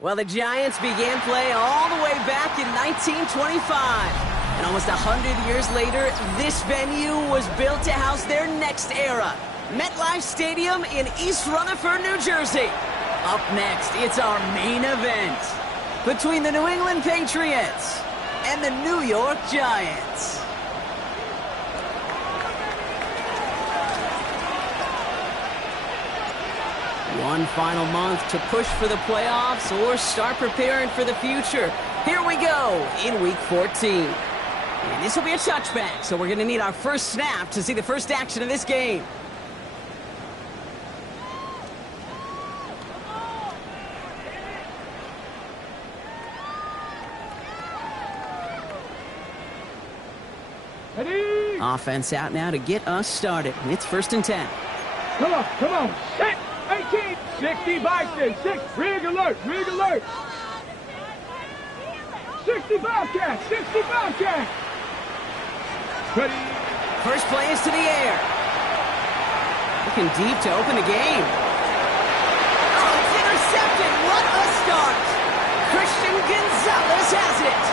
Well, the Giants began play all the way back in 1925. And almost 100 years later, this venue was built to house their next era. MetLife Stadium in East Rutherford, New Jersey. Up next, it's our main event between the New England Patriots and the New York Giants. One final month to push for the playoffs or start preparing for the future. Here we go in Week 14. And this will be a touchback, so we're going to need our first snap to see the first action of this game. Ready? Offense out now to get us started. It's 1st and 10. Come on, set, 18, 60 Bison, 6, rig alert, 60 Bobcat, Ready? First play is to the air. Looking deep to open the game. Oh, it's intercepted. What a start. Christian Gonzalez has it.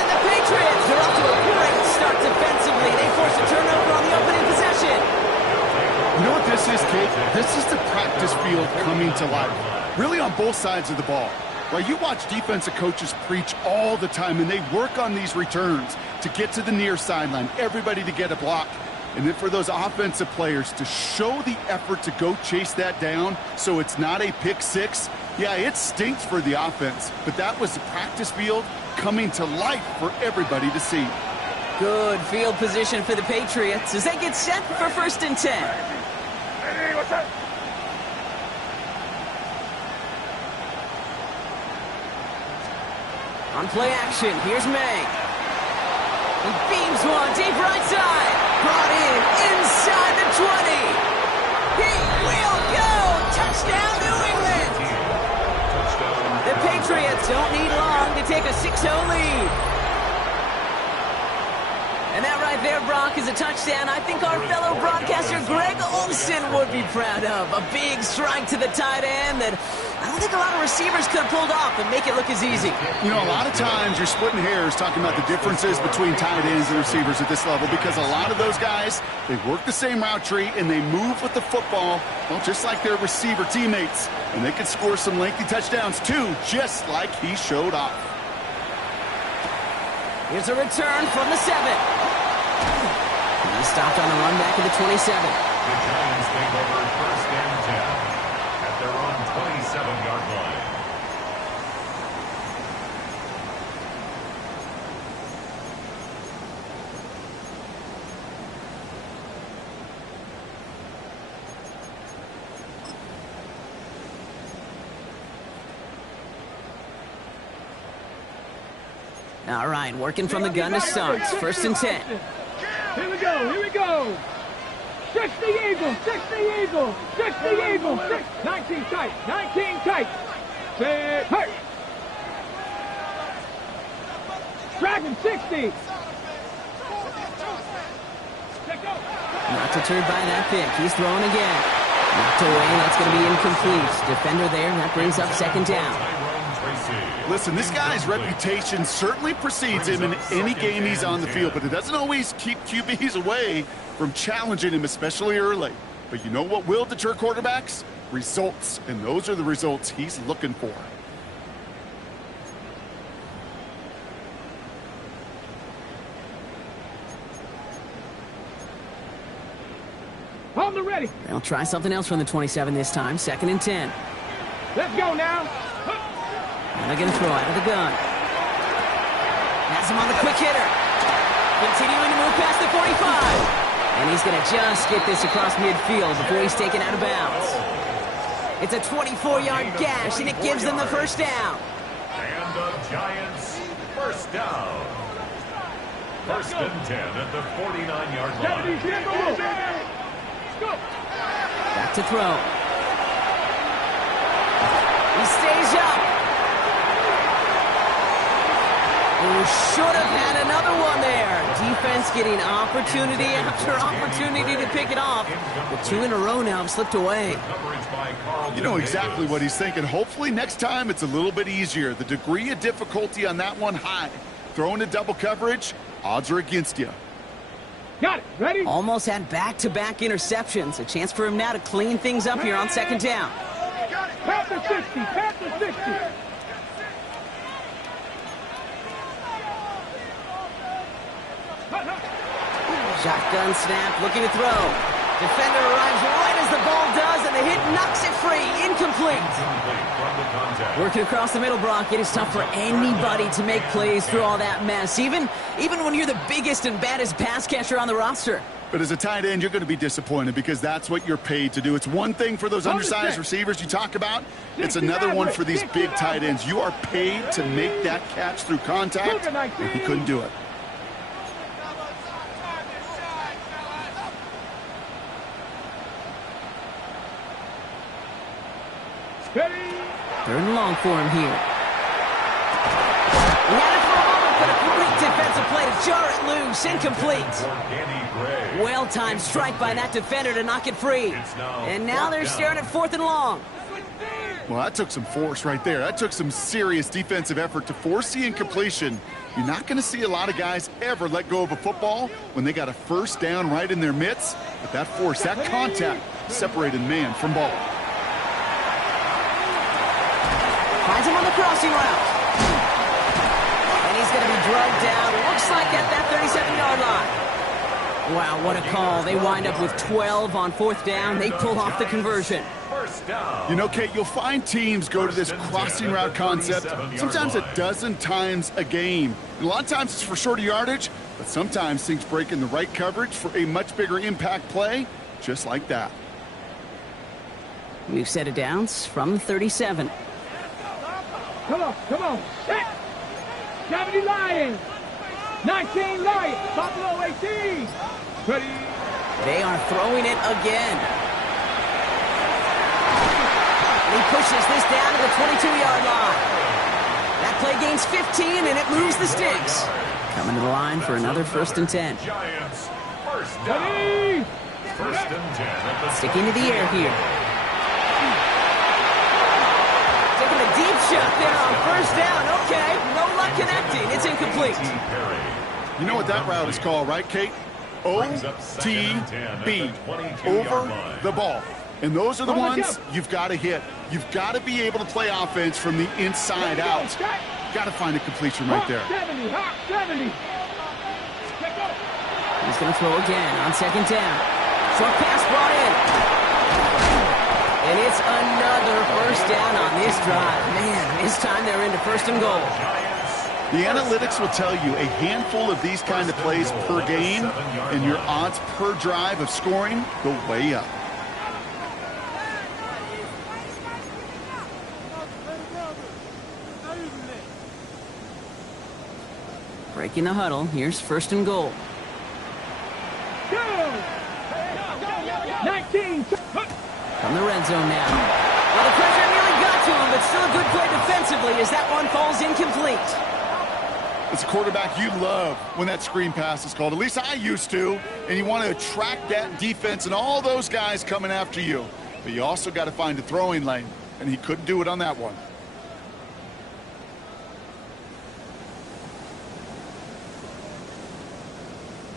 And the Patriots are off to a great start defensively. They force a turnover on the opening possession. You know what this is, Kate? This is the practice field coming to life. Really on both sides of the ball. Right, you watch defensive coaches preach all the time, and they work on these returns to get to the near sideline, everybody to get a block. And then for those offensive players to show the effort to go chase that down so it's not a pick six, yeah, it stinks for the offense. But that was the practice field coming to life for everybody to see. Good field position for the Patriots as they get set for 1st and 10. Hey, what's up? On play action, here's May. He beams one deep right side. Brought in inside the 20. He will go. Touchdown, New England. The Patriots don't need long to take a 6-0 lead. And that right there, Brock, is a touchdown I think our fellow broadcaster Greg Olsen would be proud of. A big strike to the tight end that I don't think a lot of receivers could have pulled off and make it look as easy. You know, a lot of times you're splitting hairs talking about the differences between tight ends and receivers at this level because a lot of those guys, they work the same route tree and they move with the football, well, just like their receiver teammates. And they can score some lengthy touchdowns too, just like he showed off. Here's a return from the 7. He stopped on the run back of the 27. The Giants take over 1st and 10 at their own 27-yard line. All right, working from the gun to start. 1st and 10. Here we go. 60 Eagles, 19 tight. Set, hurt. Dragon 60. Not deterred by that pick. He's throwing again. Knocked away. That's going to be incomplete. Defender there. That brings up 2nd down. Listen, this guy's reputation certainly precedes him in any game he's on the field, but it doesn't always keep QBs away from challenging him, especially early. But you know what will deter quarterbacks? Results, and those are the results he's looking for. On the ready. They'll try something else from the 27 this time. 2nd and 10. Let's go now. And they're going to throw out of the gun. Has him on the quick hitter. Continuing to move past the 45. And he's going to just get this across midfield before he's taken out of bounds. It's a 24-yard gash, and it gives them the 1st down. And the Giants, 1st down. 1st and 10 at the 49-yard line. Back to throw. He stays up. Oh, should have had another one there. Defense getting opportunity after opportunity to pick it off. But 2 in a row now have slipped away. You know exactly what he's thinking. Hopefully next time it's a little bit easier. The degree of difficulty on that one high. Throwing a double coverage, odds are against you. Got it. Ready? Almost had back-to-back interceptions. A chance for him now to clean things up here on second down. Panther 60. Panther 60. Shotgun snap, looking to throw. Defender arrives right as the ball does, and the hit knocks it free. Incomplete. Working across the middle, Brock. It is tough for anybody to make plays through all that mess, even when you're the biggest and baddest pass catcher on the roster. But as a tight end, you're going to be disappointed because that's what you're paid to do. It's one thing for those undersized receivers you talk about. It's another one for these big tight ends. You are paid to make that catch through contact, and he couldn't do it. Third and long for him here. He had it for a moment, but a great defensive play to jar it loose. Incomplete. Well-timed strike by that defender to knock it free. And now they're staring at 4th and long. Well, that took some force right there. That took some serious defensive effort to force the incompletion. You're not going to see a lot of guys ever let go of a football when they got a first down right in their midst. But that force, that contact, separated man from ball. Finds him on the crossing route. And he's going to be drugged down. Looks like at that 37-yard line. Wow, what a call. They wind up with 12 on 4th down. They pull off the conversion. You know, Kate, you'll find teams go to this crossing route concept sometimes a dozen times a game. And a lot of times it's for shorter yardage, but sometimes things break in the right coverage for a much bigger impact play, just like that. We've set it downs from the 37. Come on. Set. 70 Lions. 19 Lions. Buffalo 18. Ready. They are throwing it again. He pushes this down to the 22-yard line. That play gains 15, and it moves the sticks. Coming to the line for another 1st and 10. Giants, first down. First and 10. Sticking to the air here. Taking a deep shot there on 1st down. Okay, no luck connecting. It's incomplete. You know what that route is called, right, Kate? OTB, over the ball. And those are the ones you've got to hit. You've got to be able to play offense from the inside out. Got to find a completion right there. 70, 70. He's going to throw again on 2nd down. Short pass brought in. And it's another 1st down on this drive. Man, this time they're into 1st and goal. The analytics will tell you a handful of these kind of plays per game, and your odds per drive of scoring go way up. Breaking the huddle. Here's 1st and goal. 19. From the red zone now. Well, the pressure nearly got to him, but still a good play defensively as that one falls incomplete. As a quarterback, you love when that screen pass is called. At least I used to. And you want to attract that defense and all those guys coming after you. But you also got to find a throwing lane. And he couldn't do it on that one.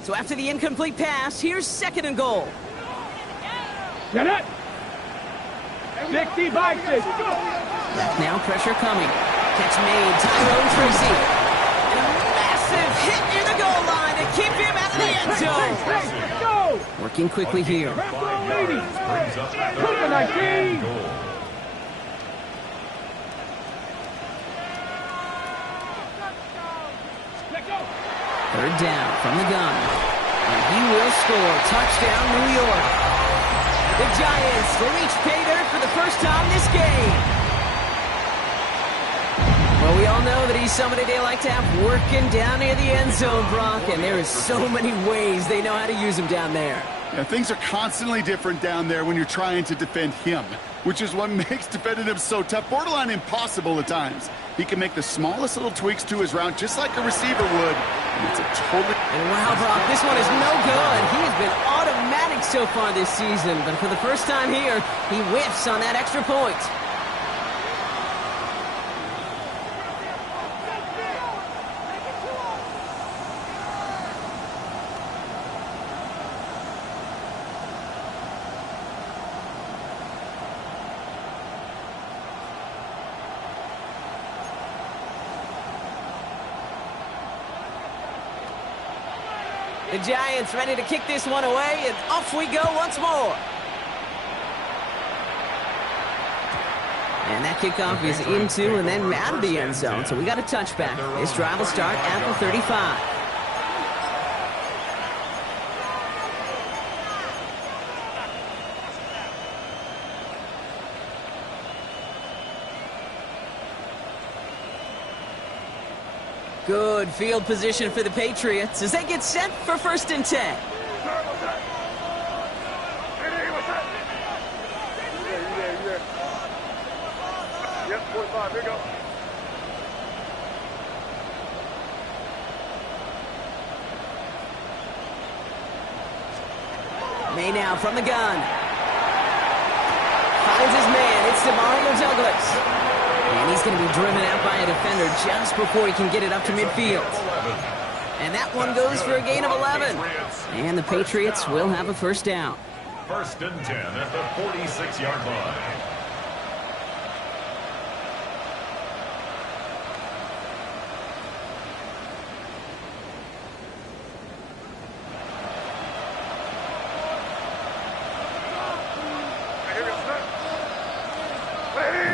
So after the incomplete pass, here's 2nd and goal. Get it. 60 by 6. Now pressure coming. Catch made. Tyrone Tracy. And a massive hit near the goal line to keep him out of the end zone. Go. Working quickly here. 19. Third down from the gun. And he will score. Touchdown, New York. The Giants reach pay dirt for the first time this game. Well, we all know that he's somebody they like to have working down near the end zone, Brock, and there is so many ways they know how to use him down there. Yeah, things are constantly different down there when you're trying to defend him, which is what makes defending him so tough, borderline impossible at times. He can make the smallest little tweaks to his route just like a receiver would, and it's a totally... And wow, Brock, this one is no good. He has been automatic so far this season, but for the first time here, he whiffs on that extra point. The Giants ready to kick this one away, and off we go once more. And that kickoff is into and then out of the end zone, so we got a touchback. This drive will start at the 35. Good field position for the Patriots as they get set for 1st and 10. Yep, 45, here you go. May now from the gun. Finds his man. It's Demario Douglas. And he's going to be driven out by a defender just before he can get it up to midfield. And that one goes for a gain of 11. And the Patriots will have a 1st down. 1st and 10 at the 46-yard line.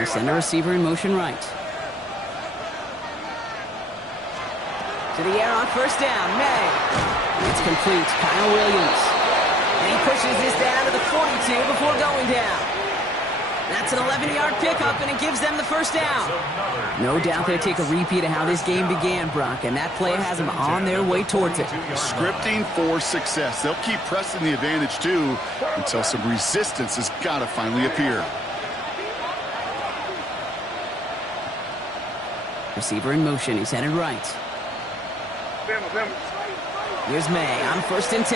Send a receiver in motion right. To the air on 1st down. May. It's complete. Kyle Williams. And he pushes this down to the 42 before going down. That's an 11-yard pickup, and it gives them the 1st down. No doubt they take a repeat of how this game began, Brock, and that play has them on their way towards it. Scripting for success. They'll keep pressing the advantage, too, until some resistance has got to finally appear. Receiver in motion. He's headed right. Here's May on 1st and 10.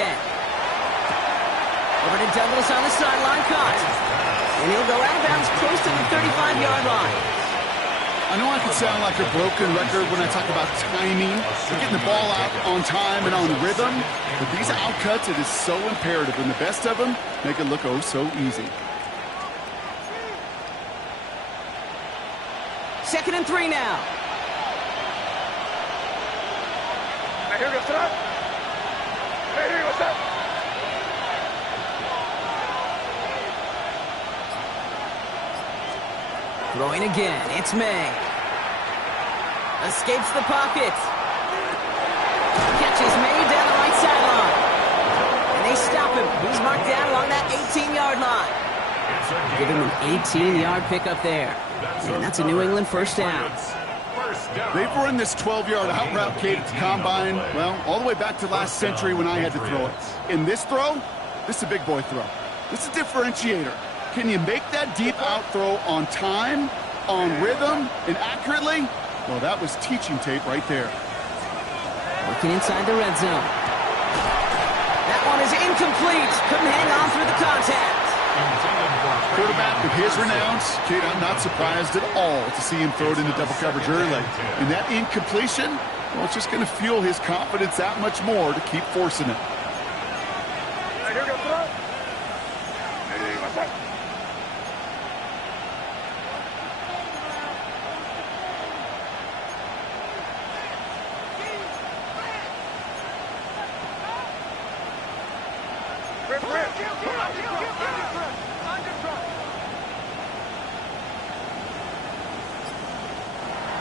Over to Douglas on the sideline, caught. And he'll go out of bounds close to the 35-yard line. I know I can sound like a broken record when I talk about timing, getting the ball out on time and on rhythm, but these outcuts, it is so imperative, and the best of them make it look oh so easy. 2nd and 3 now. Here we go, set up. Hey, here you go, set. Throwing again. It's May. Escapes the pocket. Catches May down the right sideline. And they stop him. He's marked down along that 18-yard line. Give him an 18-yard pickup there. And that's a New England 1st down. They've run this 12-yard out route, Kate, at the combine, well, all the way back to last century when I had to throw it. In this throw, this is a big boy throw. This is a differentiator. Can you make that deep out throw on time, on rhythm, and accurately? Well, that was teaching tape right there. Working inside the red zone. That one is incomplete. Couldn't hang on through the contact. Quarterback of his renown, Kate, I'm not surprised at all to see him throw it into double coverage early. And that incompletion, well, it's just going to fuel his confidence that much more to keep forcing it. Here we go, set up. Hey, what's up?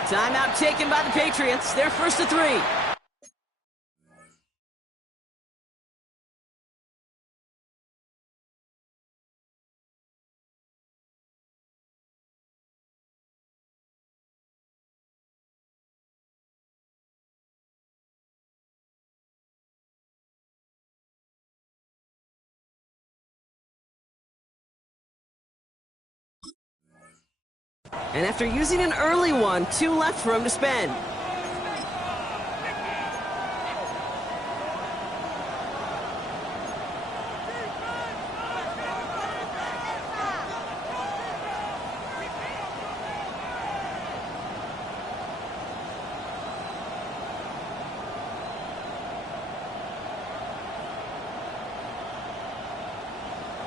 Timeout taken by the Patriots. They're 1st and 3. And after using an early one, 2 left for him to spend.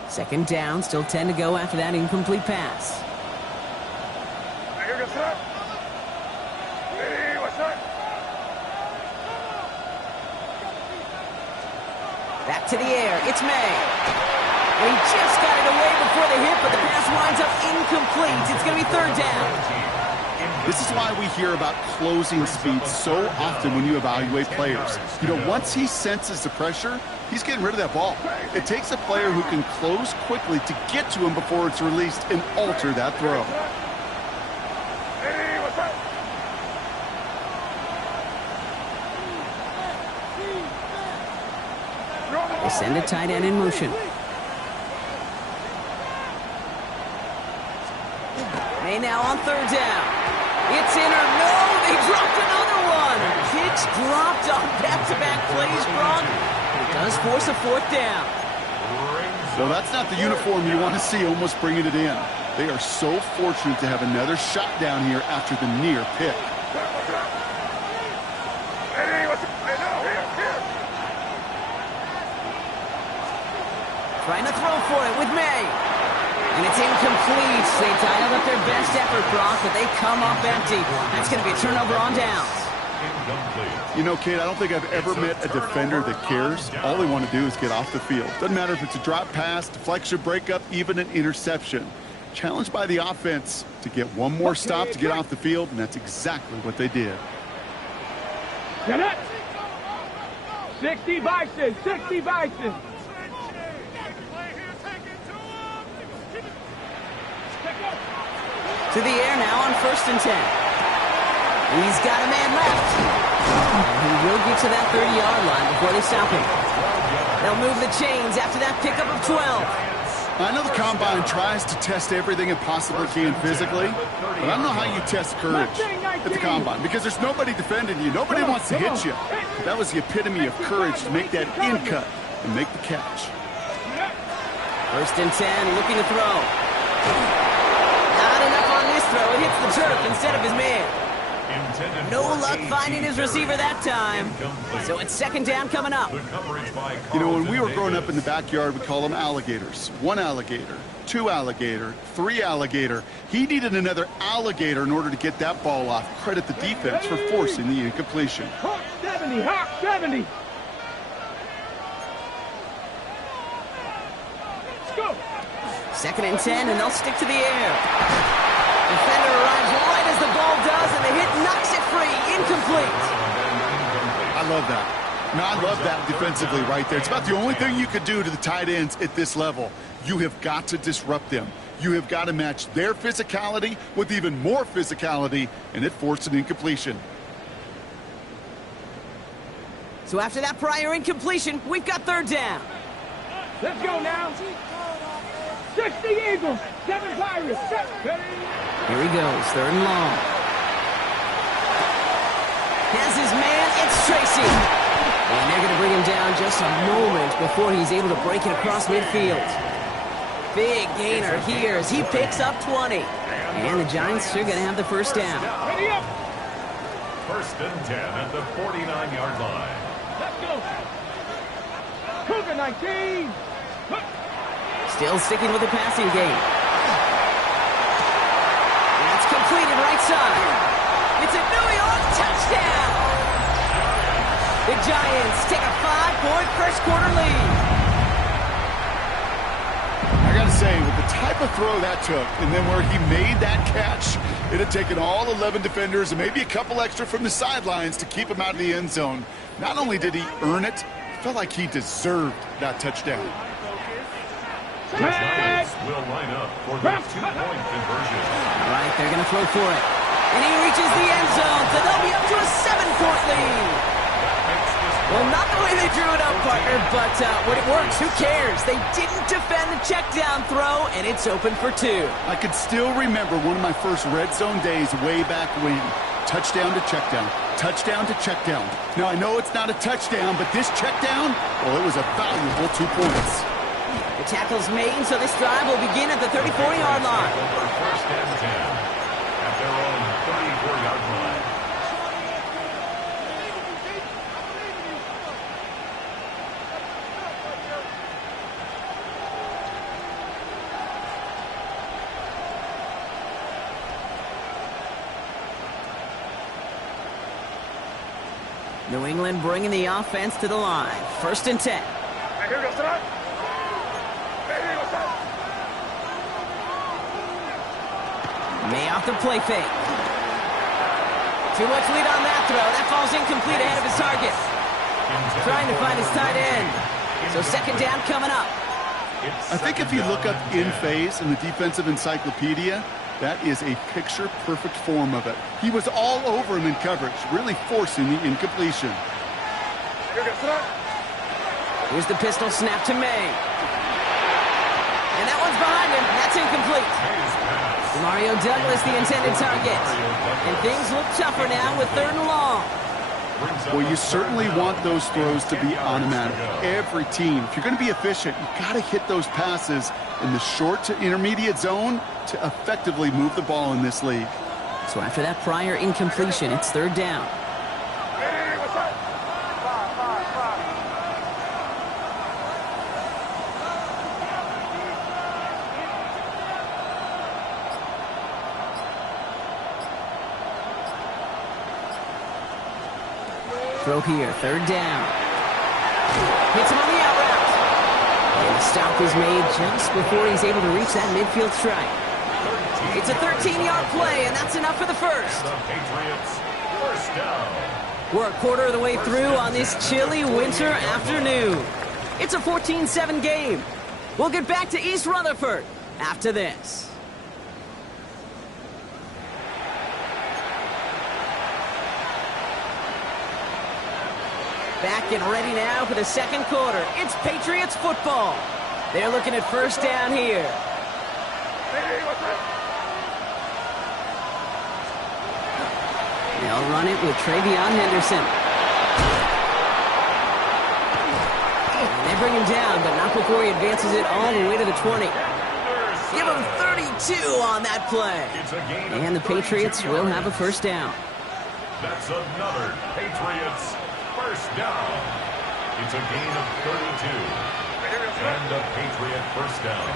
Second down, still 10 to go after that incomplete pass. Back to the air, it's May. And he just got it away before the hit, but the pass winds up incomplete. It's going to be third down. This is why we hear about closing speed so often when you evaluate players. You know, once he senses the pressure, he's getting rid of that ball. It takes a player who can close quickly to get to him before it's released and alter that throw. They send a tight end in motion. May now on third down. It's in or no, they dropped another one. Kicks dropped on back-to-back plays, Brock. It does force a fourth down. Well, that's not the uniform you want to see almost bringing it in. They are so fortunate to have another shot down here after the near pick. Trying to throw for it with May. And it's incomplete. They dialed up their best effort, Brock, but they come up empty. That's going to be a turnover on downs. You know, Kate, I don't think I've ever met a defender that cares. All they want to do is get off the field. Doesn't matter if it's a drop pass, deflection, breakup, even an interception. Challenged by the offense to get one more stop to get off the field, and that's exactly what they did. Get it! 60 Bison, 60 Bison. To the air now on 1st and 10. He's got a man left. And he will get to that 30-yard line before they stop him. They'll move the chains after that pickup of 12. I know the Combine tries to test everything it possibly can physically, but I don't know how you test courage at the Combine because there's nobody defending you. Nobody wants to hit you. That was the epitome of courage to make that in cut and make the catch. 1st and 10, looking to throw. Not enough on this throw. It hits the turf instead of his man. No luck finding his receiver that time. So it's 2nd down coming up. You know, when we were growing up in the backyard, we call them alligators. 1 alligator, 2 alligator, 3 alligator. He needed another alligator in order to get that ball off. Credit the defense for forcing the incompletion. Hawk 70, Hawk 70. Let's go. 2nd and 10, and they'll stick to the air. Defender arrives right as the ball does, and the hit knocks it free. Incomplete. I love that. No, I love that defensively right there. It's about the only thing you could do to the tight ends at this level. You have got to disrupt them. You have got to match their physicality with even more physicality, and it forced an incompletion. So after that prior incompletion, we've got 3rd down. Let's go now. 60 Eagles, 7 Pirates. Here he goes, 3rd and long. Has his man, it's Tracy. And they're going to bring him down just a moment before he's able to break it across midfield. Big gainer here as he picks up 20. And the Giants are going to have the 1st down. Ready up. 1st and 10 at the 49-yard line. Let's go. Cougar 19. Still sticking with the passing game. That's completed right side. It's a New York touchdown. The Giants take a 5-point first-quarter lead. I got to say, with the type of throw that took, and then where he made that catch, it had taken all 11 defenders and maybe a couple extra from the sidelines to keep him out of the end zone. Not only did he earn it, it felt like he deserved that touchdown. The Giants will line up for the 2-point conversion. All right, they're going to throw for it. And he reaches the end zone, so they'll be up to a 7-point lead. That makes this Well, not the way they drew it up, partner, but when it works, who cares? They didn't defend the check down throw, and it's open for 2. I could still remember one of my first red zone days way back when. Touchdown to check down. Touchdown to check down. Now, I know it's not a touchdown, but this check down, well, it was a valuable 2 points. The tackle's made, so this drive will begin at the 34-yard line. First and 10 at their own 34-yard line. New England bringing the offense to the line. First and 10. May off the play fake. Too much lead on that throw. That falls incomplete ahead of his target. Trying to find his tight end. So second down coming up. I think if you look up in phase in the defensive encyclopedia, that is a picture-perfect form of it. He was all over him in coverage, really forcing the incompletion. Here's the pistol snap to May. And that one's behind him. That's incomplete. Mario Douglas, the intended target. And things look tougher now with 3rd and long. Well, you certainly want those throws to be automatic. Every team, if you're going to be efficient, you've got to hit those passes in the short to intermediate zone to effectively move the ball in this league. So after that prior incompletion, it's 3rd down. Throw here, 3rd down. Hits him on the out route. And the stop is made just before he's able to reach that midfield strike. It's a 13-yard play, and that's enough for the first. The Patriots, first down. We're a quarter of the way through on this chilly winter afternoon. It's a 14-7 game. We'll get back to East Rutherford after this. Back and ready now for the second quarter. It's Patriots football. They're looking at first down here. They'll run it with Travion Henderson. And they bring him down, but not before he advances it all the way to the 20. Give him 32 on that play. And the Patriots will have a first down. That's another Patriots first down. It's a gain of 32. And a Patriot first down.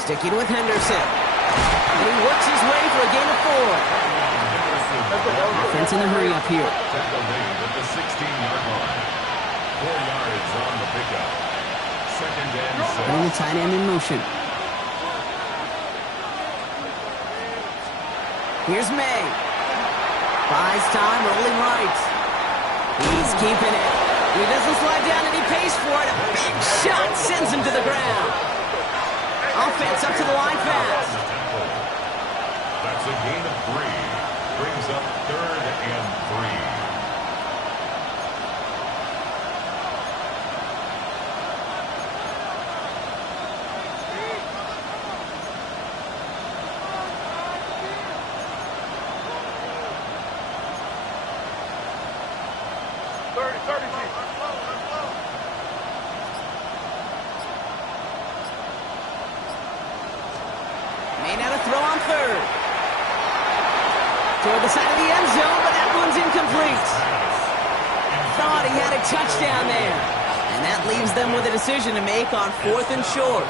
Sticking with Henderson. And he works his way for a gain of 4. Offense in the hurry up here. At the 16-yard line. 4 yards on the pickup. Second and 6. Putting the tight end in motion. Here's May. Buys time, rolling right. He's keeping it. He doesn't slide down and he pays for it. A big shot sends him to the ground. Offense up to the line fast. That's a gain of 3. Brings up 3rd and 3. Toward the side of the end zone, but that one's incomplete. Thought he had a touchdown there. And that leaves them with a decision to make on 4th and short.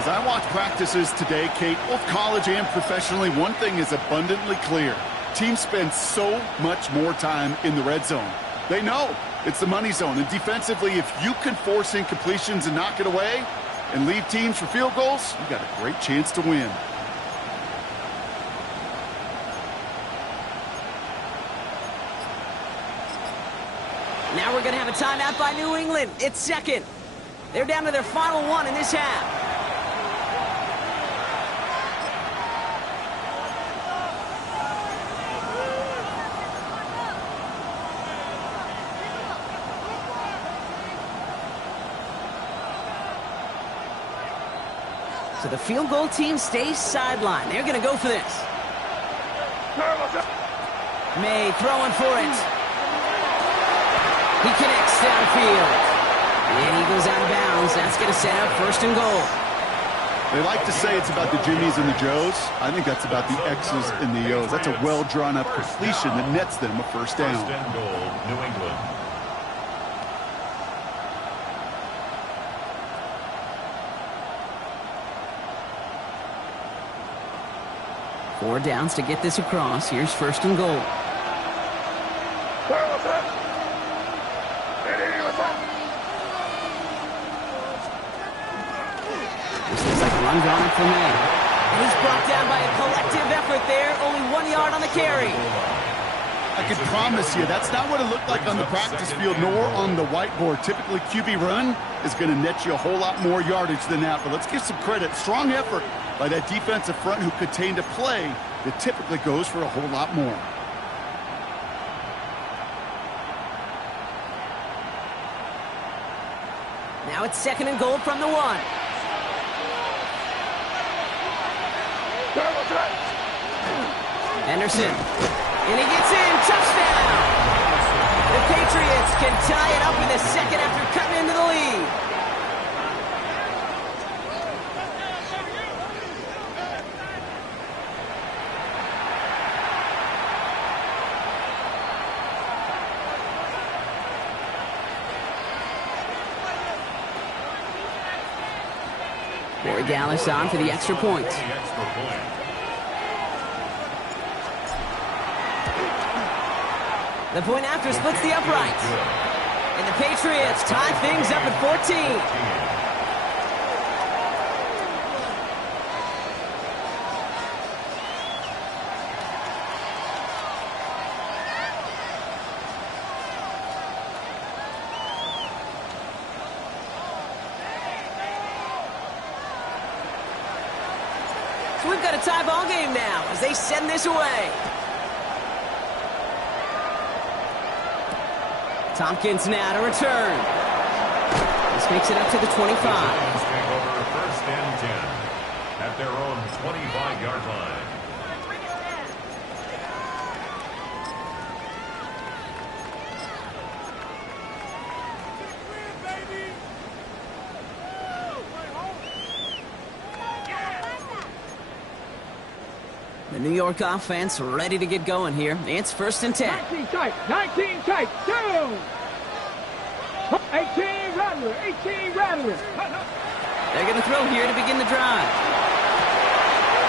As I watch practices today, Kate, both college and professionally, one thing is abundantly clear. Teams spend so much more time in the red zone. They know it's the money zone. And defensively, if you can force incompletions and knock it away and leave teams for field goals, you got a great chance to win. Now we're going to have a timeout by New England. It's second. They're down to their final one in this half. So the field goal team stays sidelined. They're going to go for this. May throwing for it. He connects downfield. And he goes out of bounds. That's going to set up first and goal. They like to say it's about the Jimmies and the Joes. I think that's about the X's and the O's. That's a well-drawn-up completion that nets them a first down. First and goal, New England. Four downs to get this across. Here's first and goal. This looks like a run drawn up for May. And he's brought down by a collective effort there. Only 1 yard on the carry. I can promise you that's not what it looked like on the practice field nor on the whiteboard. Typically, QB run is going to net you a whole lot more yardage than that. But let's give some credit. Strong effort by that defensive front who contained a play that typically goes for a whole lot more. Now it's second and goal from the 1. Henderson. And he gets in. Touchdown! The Patriots can tie it up in the second after cutting into the lead. Corey Dallas on for the extra point. The point after splits the uprights. And the Patriots tie things up at 14. So we've got a tie ball game now as they send this away. Tompkins now to return. This makes it up to the 25. Take over first and 10 at their own 25-yard line. The New York offense ready to get going here. It's first and 10. 19 tight, 19 tight, down! 18 Rattler, 18 Rattler. They're going to throw here to begin the drive.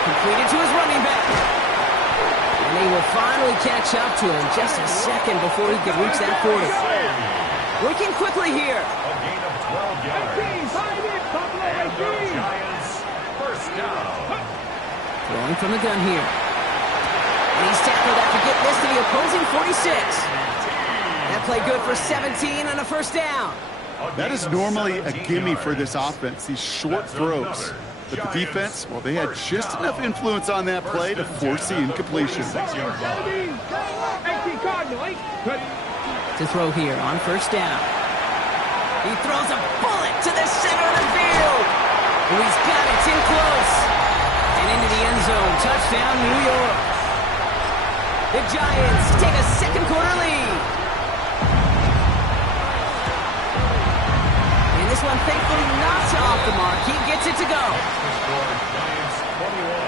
Completed to his running back. And they will finally catch up to him just a second before he could reach that 40. Working quickly here. A gain of 12 yards. 18, find it, Buffalo, And the 18. Giants first down. Throwing from the gun here. And he's tackled after getting this to the opposing 46. That play good for 17 and a first down. That is normally a gimme for this offense, these short throws. But the defense, well, they had just enough influence on that play to force the incompletion. 18 Cardinal, 8. To throw here on first down. He throws a bullet to the center of the field. Oh, he's got it. It's in close. And into the end zone. Touchdown, New York. The Giants take a second quarter lead. And this one, thankfully, not off the mark. He gets it to go. Giants 21,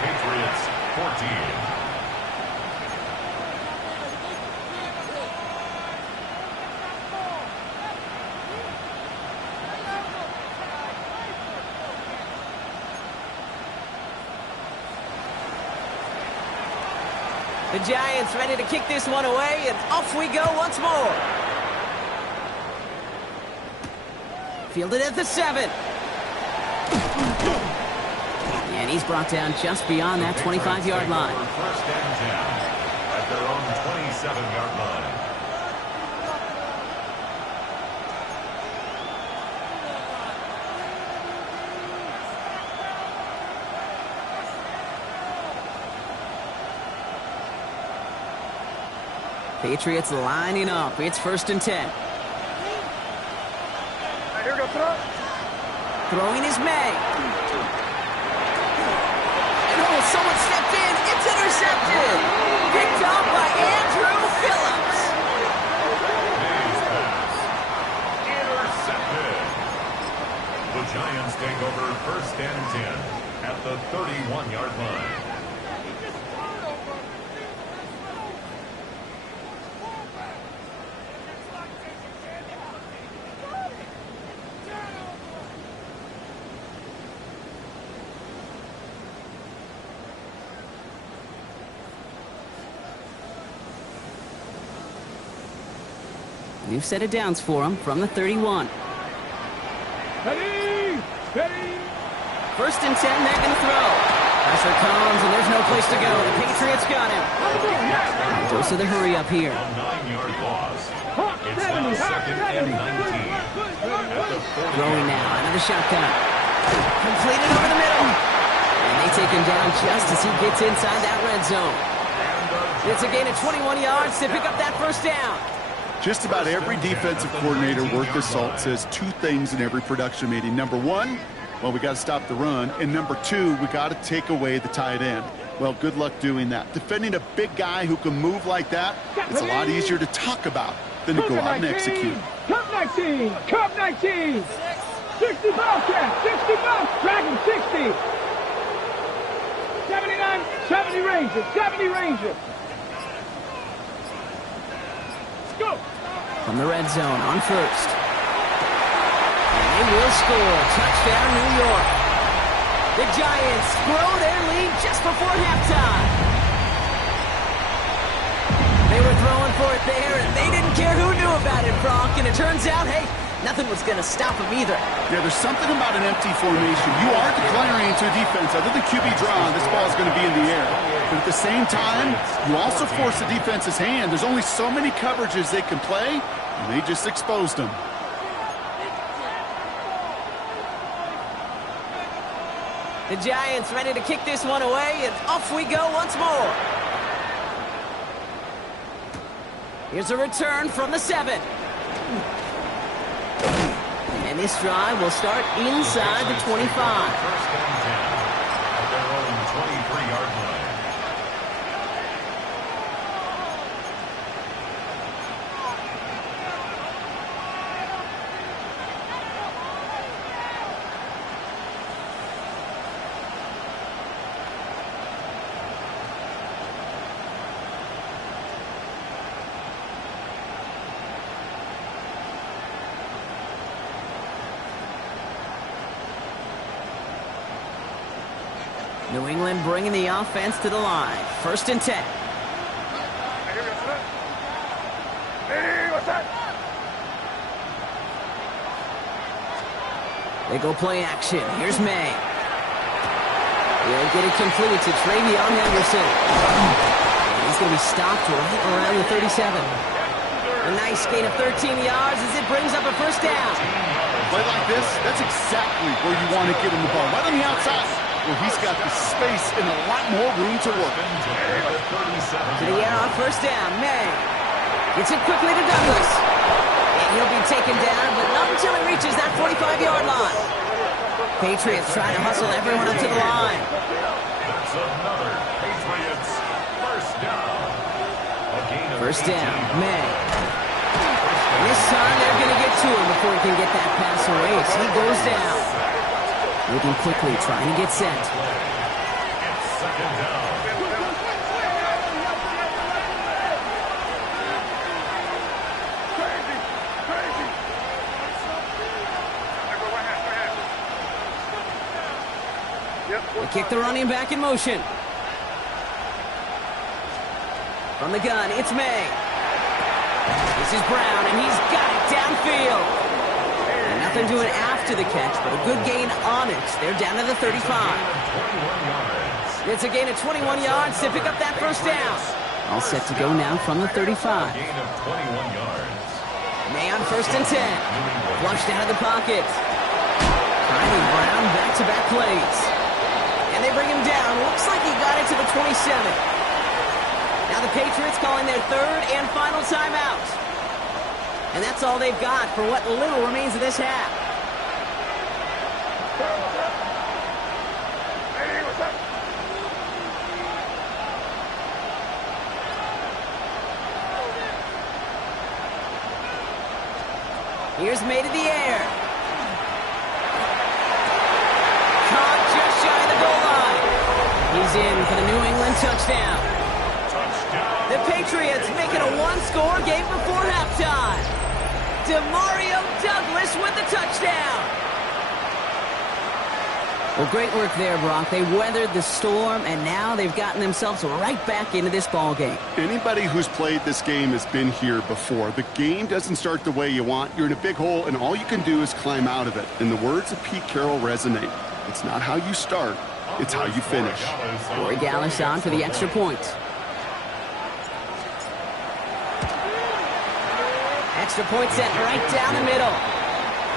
Patriots 14. The Giants ready to kick this one away, and off we go once more. Fielded at the 7. And he's brought down just beyond that 25-yard line. First and 10 at their own 27-yard line. Patriots lining up. It's first and 10. Throwing is May. And oh, someone stepped in. It's intercepted. Picked up by Andrew Phillips. May's pass. Intercepted. The Giants take over 1st and 10 at the 31-yard line. New set of downs for him from the 31. Ready! Ready! 1st and 10, they're going to throw. Pressure comes, and there's no place to go. The Patriots got him. Dose of the hurry up here. A 9-yard loss. It's now 2nd and 19. At the 40. Throwing now, another shotgun. Completed over the middle. And they take him down just as he gets inside that red zone. It's a gain of 21 yards to pick up that 1st down. Just about every defensive coordinator worth his salt says 2 things in every production meeting. Number 1, well, we got to stop the run. And number 2, we got to take away the tight end. Well, good luck doing that. Defending a big guy who can move like that, it's a lot easier to talk about than to go out and execute. Cup 19! Cup 19! 60 Bobcat! 60 Bobcat! Dragon 60! 79, 70 Rangers! 70 Rangers! Let's go! From the red zone on 1st. And they will score. Touchdown, New York. The Giants grow their lead just before halftime. They were throwing for it there, and they didn't care who knew about it, Bronk. And it turns out, hey, nothing was going to stop them either. Yeah, there's something about an empty formation. You are declaring to a defense, other than QB draw, this ball is going to be in the air. But at the same time, you also force the defense's hand. There's only so many coverages they can play, and they just exposed them. The Giants ready to kick this one away, and off we go once more. Here's a return from the 7. And this drive will start inside the 25. 1st and 10 at their own 23-yard line. New England bringing the offense to the line. 1st and 10. They go play action. Here's May. They'll get it complete to Travion Henderson. He's going to be stopped right around the 37. A nice gain of 13 yards as it brings up a 1st down. Play like this, that's exactly where you want to get him the ball. Right on the outside, where he's got the space and a lot more room to work. To the air on 1st down. May gets it quickly to Douglas. And he'll be taken down, but not until he reaches that 45-yard line. Patriots trying to hustle everyone up to the line. That's another Patriots 1st down. A gain of 1st down. 18. May. This time they're going to get to him before he can get that pass away. So he goes down. Moving quickly, trying to get set. It's 2nd down. They kick the running back in motion. From the gun, it's May. This is Brown, and he's got it downfield. And nothing doing after the catch, but a good gain on it. They're down to the 35. 21 yards. It's a gain of 21 yards to pick up that 1st down. All set to go now from the 35. Gain of 21 yards. May on 1st and 10. Flushed out of the pocket. Finding Brown back-to-back plays. And they bring him down. Looks like he got it to the 27. Now the Patriots calling their 3rd and final timeout. And that's all they've got for what little remains of this half. Here's made in the air. Caught just shy of the goal line. He's in for the New England touchdown. The Patriots make it a one-score game before halftime. Demario Douglas with the touchdown. Well, great work there, Brock. They weathered the storm, and now they've gotten themselves right back into this ball game. Anybody who's played this game has been here before. The game doesn't start the way you want. You're in a big hole, and all you can do is climb out of it. And the words of Pete Carroll resonate. It's not how you start, it's how you finish. Corey Gallis on for the extra point. Extra point sent right down the middle.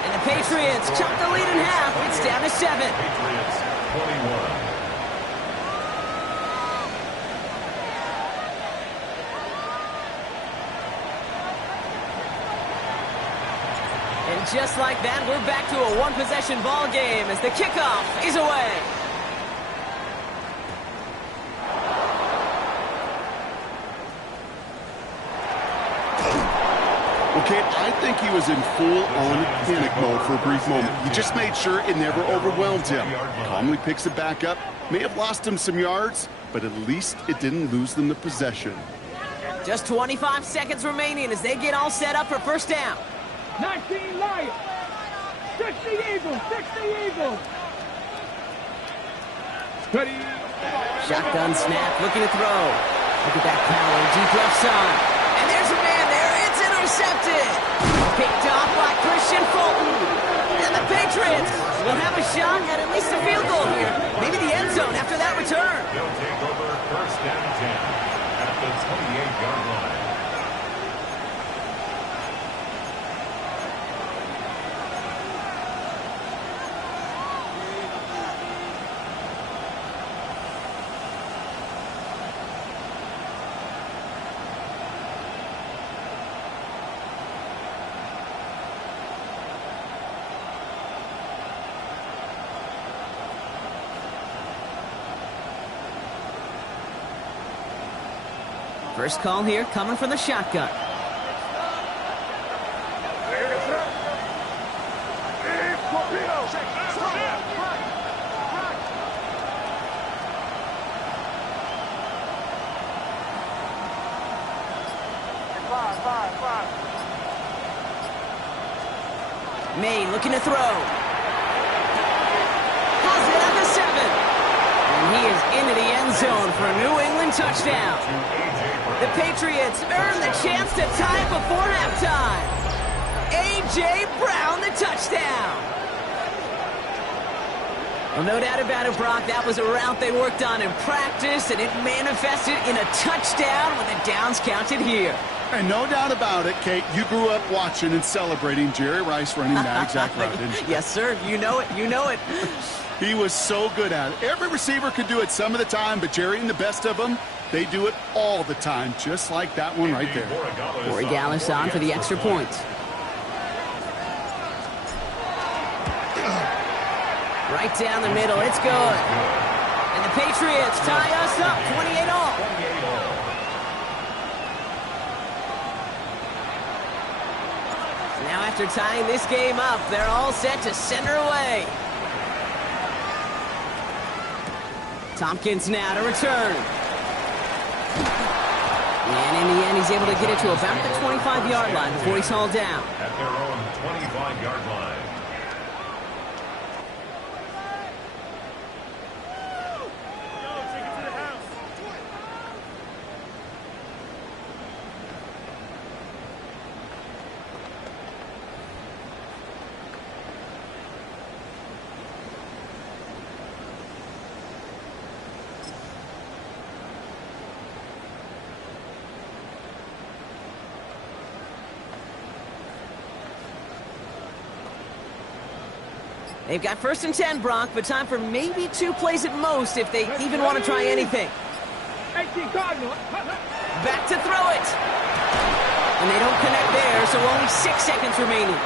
And the Patriots chop the lead in half. It's down to 7. Patriots 21. And just like that, we're back to a one-possession ball game as the kickoff is away. Okay, I think he was in full-on panic mode for a brief moment. He just made sure it never overwhelmed him. Calmly picks it back up. May have lost him some yards, but at least it didn't lose them the possession. Just 25 seconds remaining as they get all set up for first down. 19 Lions. 60 Eagles. 60 Eagles. Ready. Shotgun snap, looking to throw. Look at that power, deep left side. And there's a man there. It's intercepted. Picked off by Christian Fulton. And the Patriots will have a shot at least a field goal here. Maybe the end zone after that return. They'll take over first down 10 at the 28-yard line. First call here coming from the shotgun. May looking to throw. Has it at the 7. And he is into the end zone for a New England touchdown. The Patriots earn the chance to tie it before halftime. A.J. Brown, the touchdown. Well, no doubt about it, Brock. That was a route they worked on in practice, and it manifested in a touchdown when the downs counted here. And no doubt about it, Kate, you grew up watching and celebrating Jerry Rice running that exact route, didn't you? Yes, sir. You know it. You know it. He was so good at it. Every receiver could do it some of the time, but Jerry and the best of them, they do it all the time, just like that one right there. Corey Gallis on for the extra point. Right down the middle. It's good. And the Patriots tie us up 28-all. Now after tying this game up, they're all set to send her away. Tompkins now to return. And in the end, he's able to get it to about the 25-yard line before he's hauled down. At their own 25-yard line. They've got 1st and 10, Brock, but time for maybe 2 plays at most if they even want to try anything. 18 Cardinals. Back to throw it. And they don't connect there, so only 6 seconds remaining.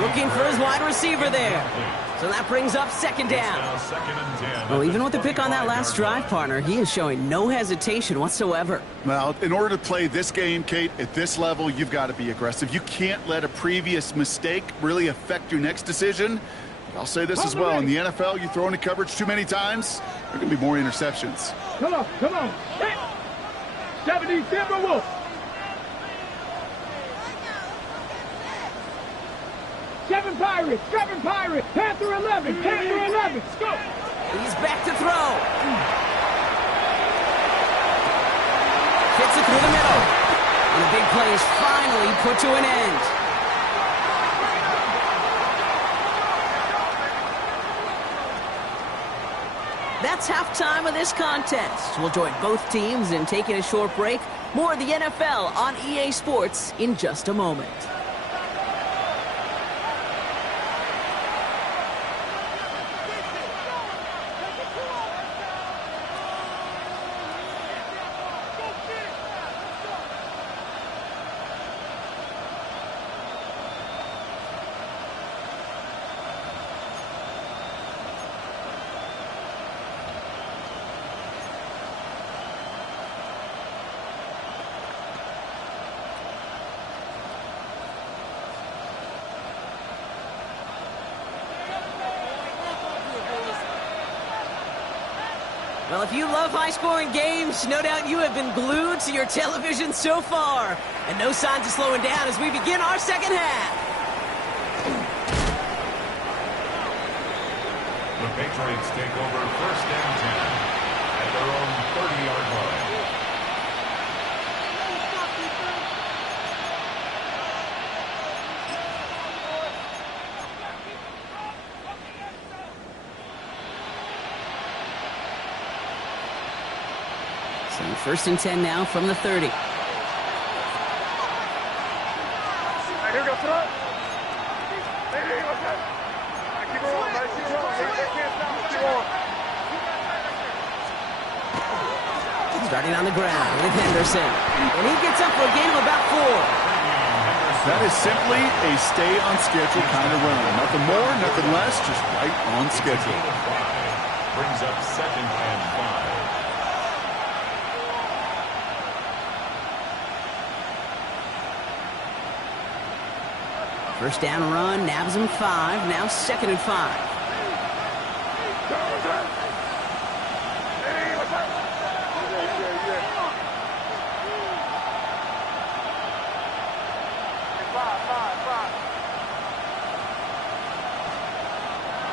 Looking for his wide receiver there. So that brings up second down. Now second and 10. Well, even with the pick on that last drive, partner, he is showing no hesitation whatsoever. Well, in order to play this game, Kate, at this level, you've got to be aggressive. You can't let a previous mistake really affect your next decision. I'll say this as well. In the NFL, you throw into coverage too many times, there are going to be more interceptions. Come on, come on. Hit. 70 Timberwolves. Seven Pirates, Panther 11, let's go. He's back to throw. Fits it through the middle. And the big play is finally put to an end. That's halftime of this contest. We'll join both teams in taking a short break. More of the NFL on EA Sports in just a moment. Well, if you love high-scoring games, no doubt you have been glued to your television so far. And no signs of slowing down as we begin our second half. The Patriots take over first and 10 at their own 30-yard line. So first and 10 now from the 30. Starting on the ground with Henderson. And he gets up for a gain of about 4. That is simply a stay-on-schedule kind of run. Nothing more, nothing less, just right on schedule. Brings up second and 5. First down run, nabs him 5. Now second and 5.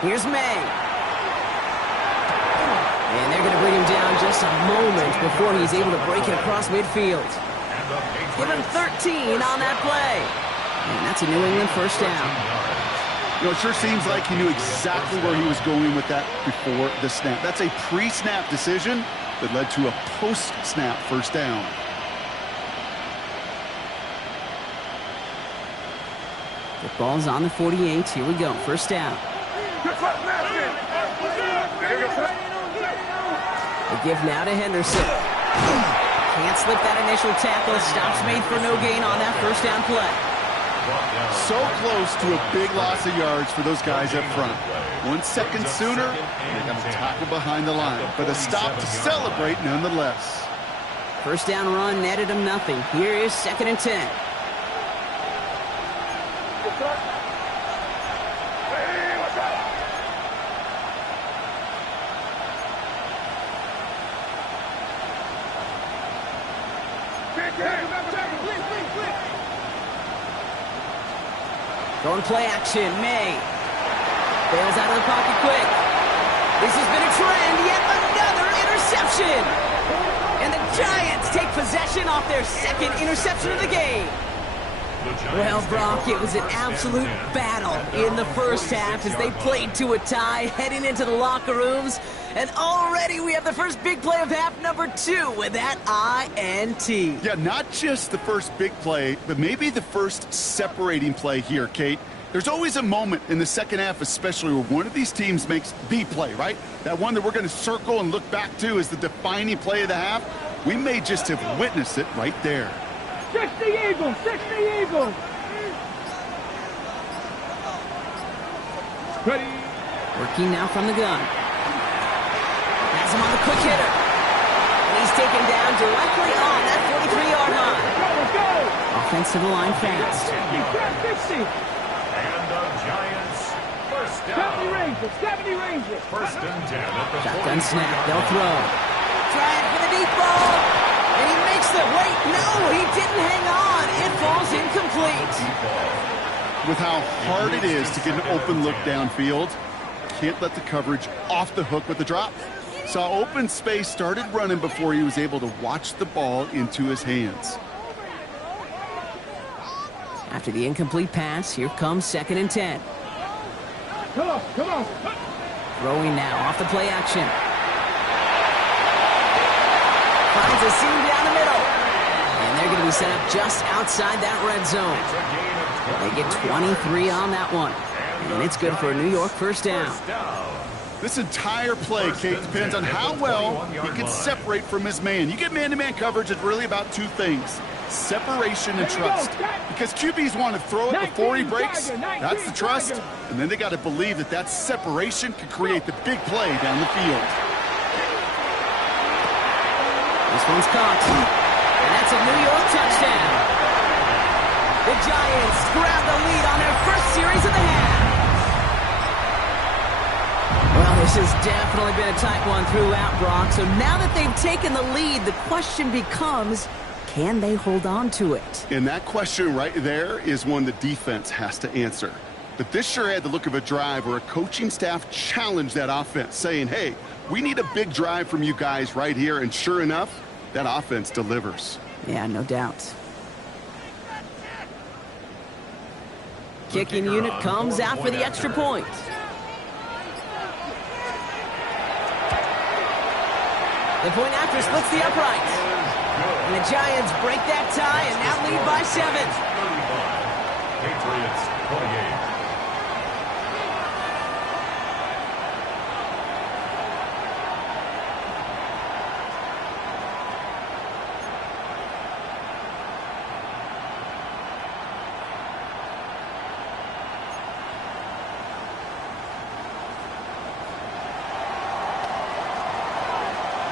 Here's May. And they're going to bring him down just a moment before he's able to break it across midfield. Give him 13 on that play. And that's a New England first down. You know, it sure seems like he knew exactly where he was going with that before the snap. That's a pre-snap decision that led to a post-snap first down. The ball's on the 48. Here we go. First down. The give now to Henderson. Can't slip that initial tackle. Stops made for no gain on that first down play. So close to a big loss of yards for those guys up front. 1 second sooner, they got a tackle behind the line. But a stop to celebrate nonetheless. First down run netted him nothing. Here is second and 10. Going play action, May. Bails out of the pocket quick. This has been a trend, yet another interception. And the Giants take possession off their second interception of the game. Well, Brock, it was an absolute battle in the first half as they played to a tie, heading into the locker rooms. And already we have the first big play of half number 2 with that INT. Yeah, not just the first big play, but maybe the first separating play here, Kate. There's always a moment in the second half, especially where one of these teams makes the play, right? That one that we're going to circle and look back to as the defining play of the half. We may just have witnessed it right there. 60 Eagles, 60 Eagles. Ready, Working now from the gun. Has him on the quick hitter. And he's taken down directly on that 43-yard line. Offense to the line fast. 50. And the Giants first down. 70 Rangers. First and 10 at the Shotgun 43. snap. They'll throw. Trying for the deep ball. And he makes the wait. No, he didn't hang on. It falls incomplete. With how hard it is to get an open look downfield, can't let the coverage off the hook with the drop. Saw open space, started running before he was able to watch the ball into his hands. After the incomplete pass, here comes 2nd and 10. Come on. Throwing now off the play action. Finds a seam down the middle. And they're going to be set up just outside that red zone. They get 23 on that one. And it's good for a New York first down. This entire play, Kate, depends on how well he can separate from his man. You get man-to-man coverage, it's really about two things: separation and trust. Because QBs want to throw it before he breaks. That's the trust. And then they got to believe that that separation can create the big play down the field. This one's caught. And that's a New York touchdown. The Giants grab the lead on their first series of the half. Well, this has definitely been a tight one throughout, Brock. So now that they've taken the lead, the question becomes, can they hold on to it? And that question right there is one the defense has to answer. But this sure had the look of a drive where a coaching staff challenged that offense, saying, hey, we need a big drive from you guys right here. And sure enough, that offense delivers. Yeah, no doubt. Kicking unit comes out for the extra point. The point after splits the upright. And the Giants break that tie and now lead by 7. 35. Patriots 28.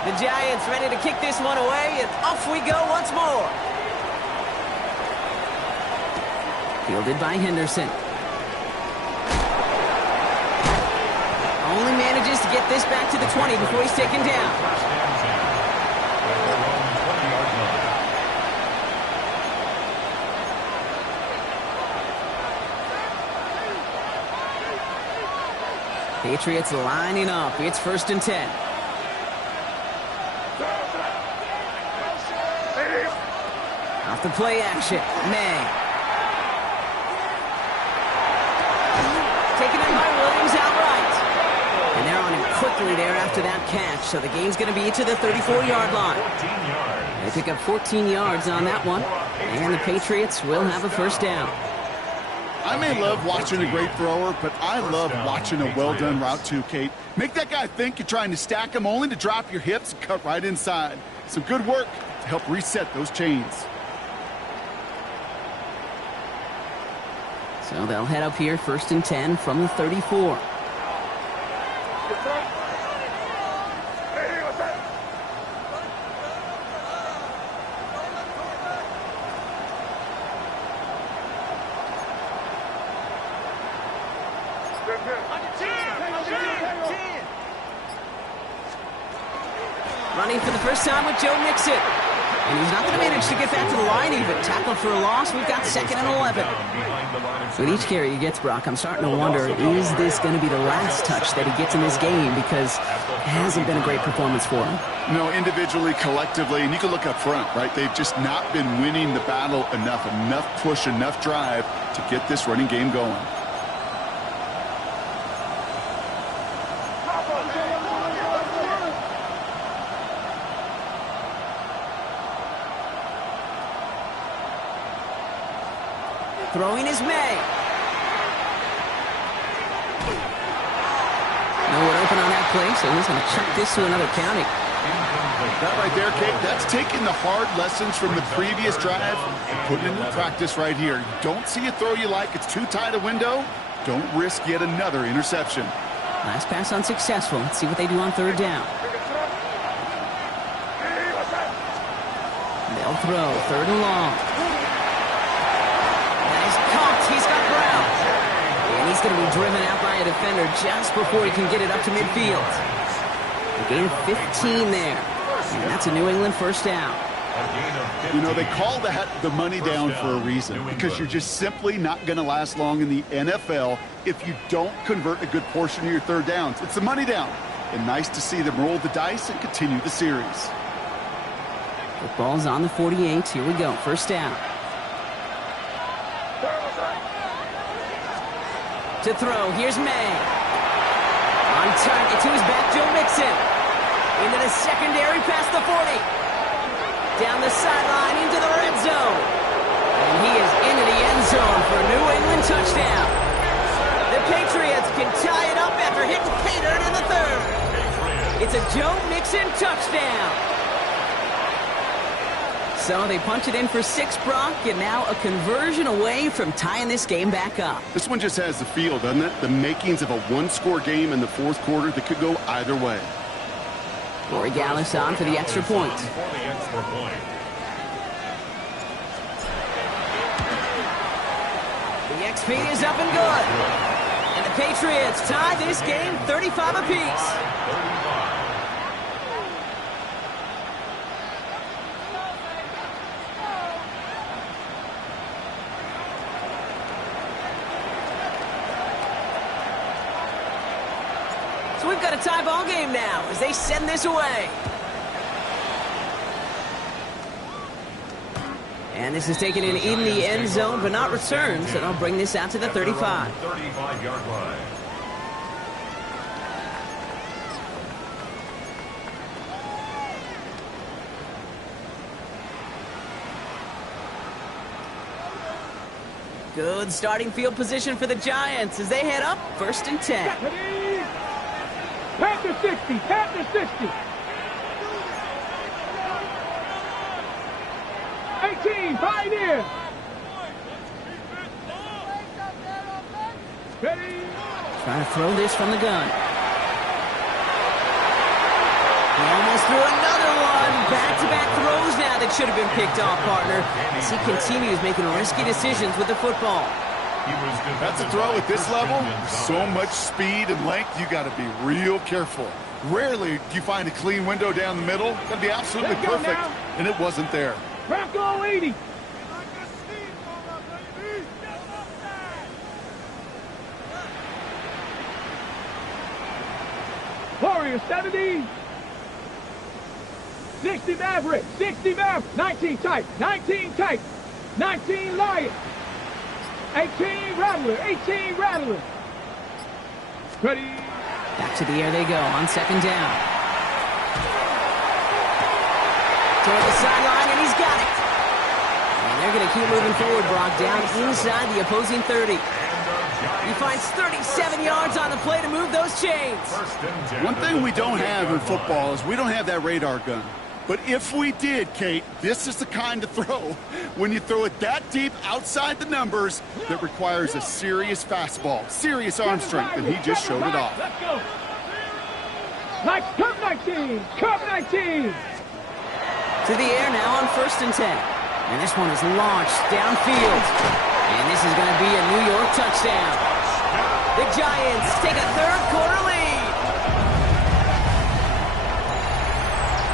The Giants ready to kick this one away, and off we go once more. Fielded by Henderson. Only manages to get this back to the 20 before he's taken down. Patriots lining up. It's 1st and 10. Off the play action, May. Taken in by Williams outright. And they're on him quickly there after that catch. So the game's going to be to the 34-yard line. They pick up 14 yards on that one. And the Patriots will have a first down. I may love watching a great thrower, but I love watching a well-done route too, Kate. Make that guy think you're trying to stack him only to drop your hips and cut right inside. Some good work to help reset those chains. So they'll head up here, 1st and 10 from the 34. Running for the first time with Joe Mixon. And he's not going to manage to get back to the line even. Tackled for a loss. We've got 2nd and 11. With each carry he gets, Brock, I'm starting to wonder, is this going to be the last touch that he gets in this game? Because it hasn't been a great performance for him. No, individually, collectively, and you can look up front, right? They've just not been winning the battle enough push, enough drive to get this running game going. Throwing is May. No one open on that play, so he's going to chuck this to another county. That right there, Kate, that's taking the hard lessons from the previous drive and putting it into practice right here. You don't see a throw you like, it's too tight a window, don't risk yet another interception. Last pass unsuccessful. Let's see what they do on third down. They'll throw. Third and long. And he's caught. He's got Brown. And he's going to be driven out by a defender just before he can get it up to midfield. A gain of 15 there. And that's a New England first down. You know, they call that the money down for a reason, because you're just simply not going to last long in the NFL if you don't convert a good portion of your third downs. It's the money down. And nice to see them roll the dice and continue the series. Football's on the 48. Here we go. First down. To throw. Here's May. On target to his back, Joe Mixon. Into the secondary past the 40. Down the sideline into the red zone. And he is into the end zone for a New England touchdown. The Patriots can tie it up after hitting pay dirt in the third. It's a Joe Mixon touchdown. So they punch it in for 6, Brock, and now a conversion away from tying this game back up. This one just has the feel, doesn't it? The makings of a one-score game in the fourth quarter that could go either way. Corey Gallis on for the extra point. The XP is up and good. And the Patriots tie this game 35 apiece. So we've got a tie ball game now as they send this away. And this is taken in the end zone, but not returned, so they'll bring this out to the 35. 35-yard line. Good starting field position for the Giants as they head up 1st and 10. Panther 60, Panther 60. 18, Pioneer. Ready. Trying to throw this from the gun. He almost threw another one. Back-to-back throws now that should have been picked off, partner, as he continues making risky decisions with the football. That's a throw at this level. So much speed and length, you got to be real careful. Rarely do you find a clean window down the middle. Got to be absolutely perfect, and it wasn't there. Bronco 80. Warrior 70. 60 Maverick, 60 Maverick, 19 tight, 19 tight, 19 Lion, 18 Rattler, 18 Rattler. Ready. Back to the air they go on 2nd down. Toward the sideline, and he's got it. And they're going to keep moving forward, Brock, down inside the opposing 30. He finds 37 yards on the play to move those chains. One thing we don't have in football is we don't have that radar gun. But if we did, Kate, this is the kind of throw when you throw it that deep outside the numbers that requires a serious fastball, serious arm strength, and he just showed it off. Let's go. Like Cup 19, Cup 19. To the air now on 1st and 10. And this one is launched downfield. And this is going to be a New York touchdown. The Giants take a third-quarter lead.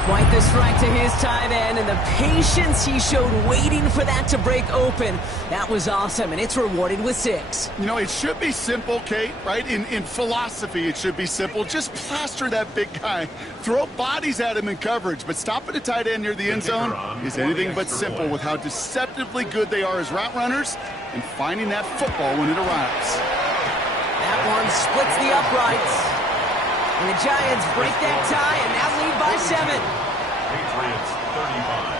Quite the strike to his tight end, and the patience he showed waiting for that to break open. That was awesome, and it's rewarded with 6. You know, it should be simple, Kate, right? In philosophy, it should be simple. Just plaster that big guy. Throw bodies at him in coverage, but stopping a tight end near the end zone is anything but simple with how deceptively good they are as route runners and finding that football when it arrives. That one splits the uprights. And the Giants break that tie and now lead by 7. Patriots 35.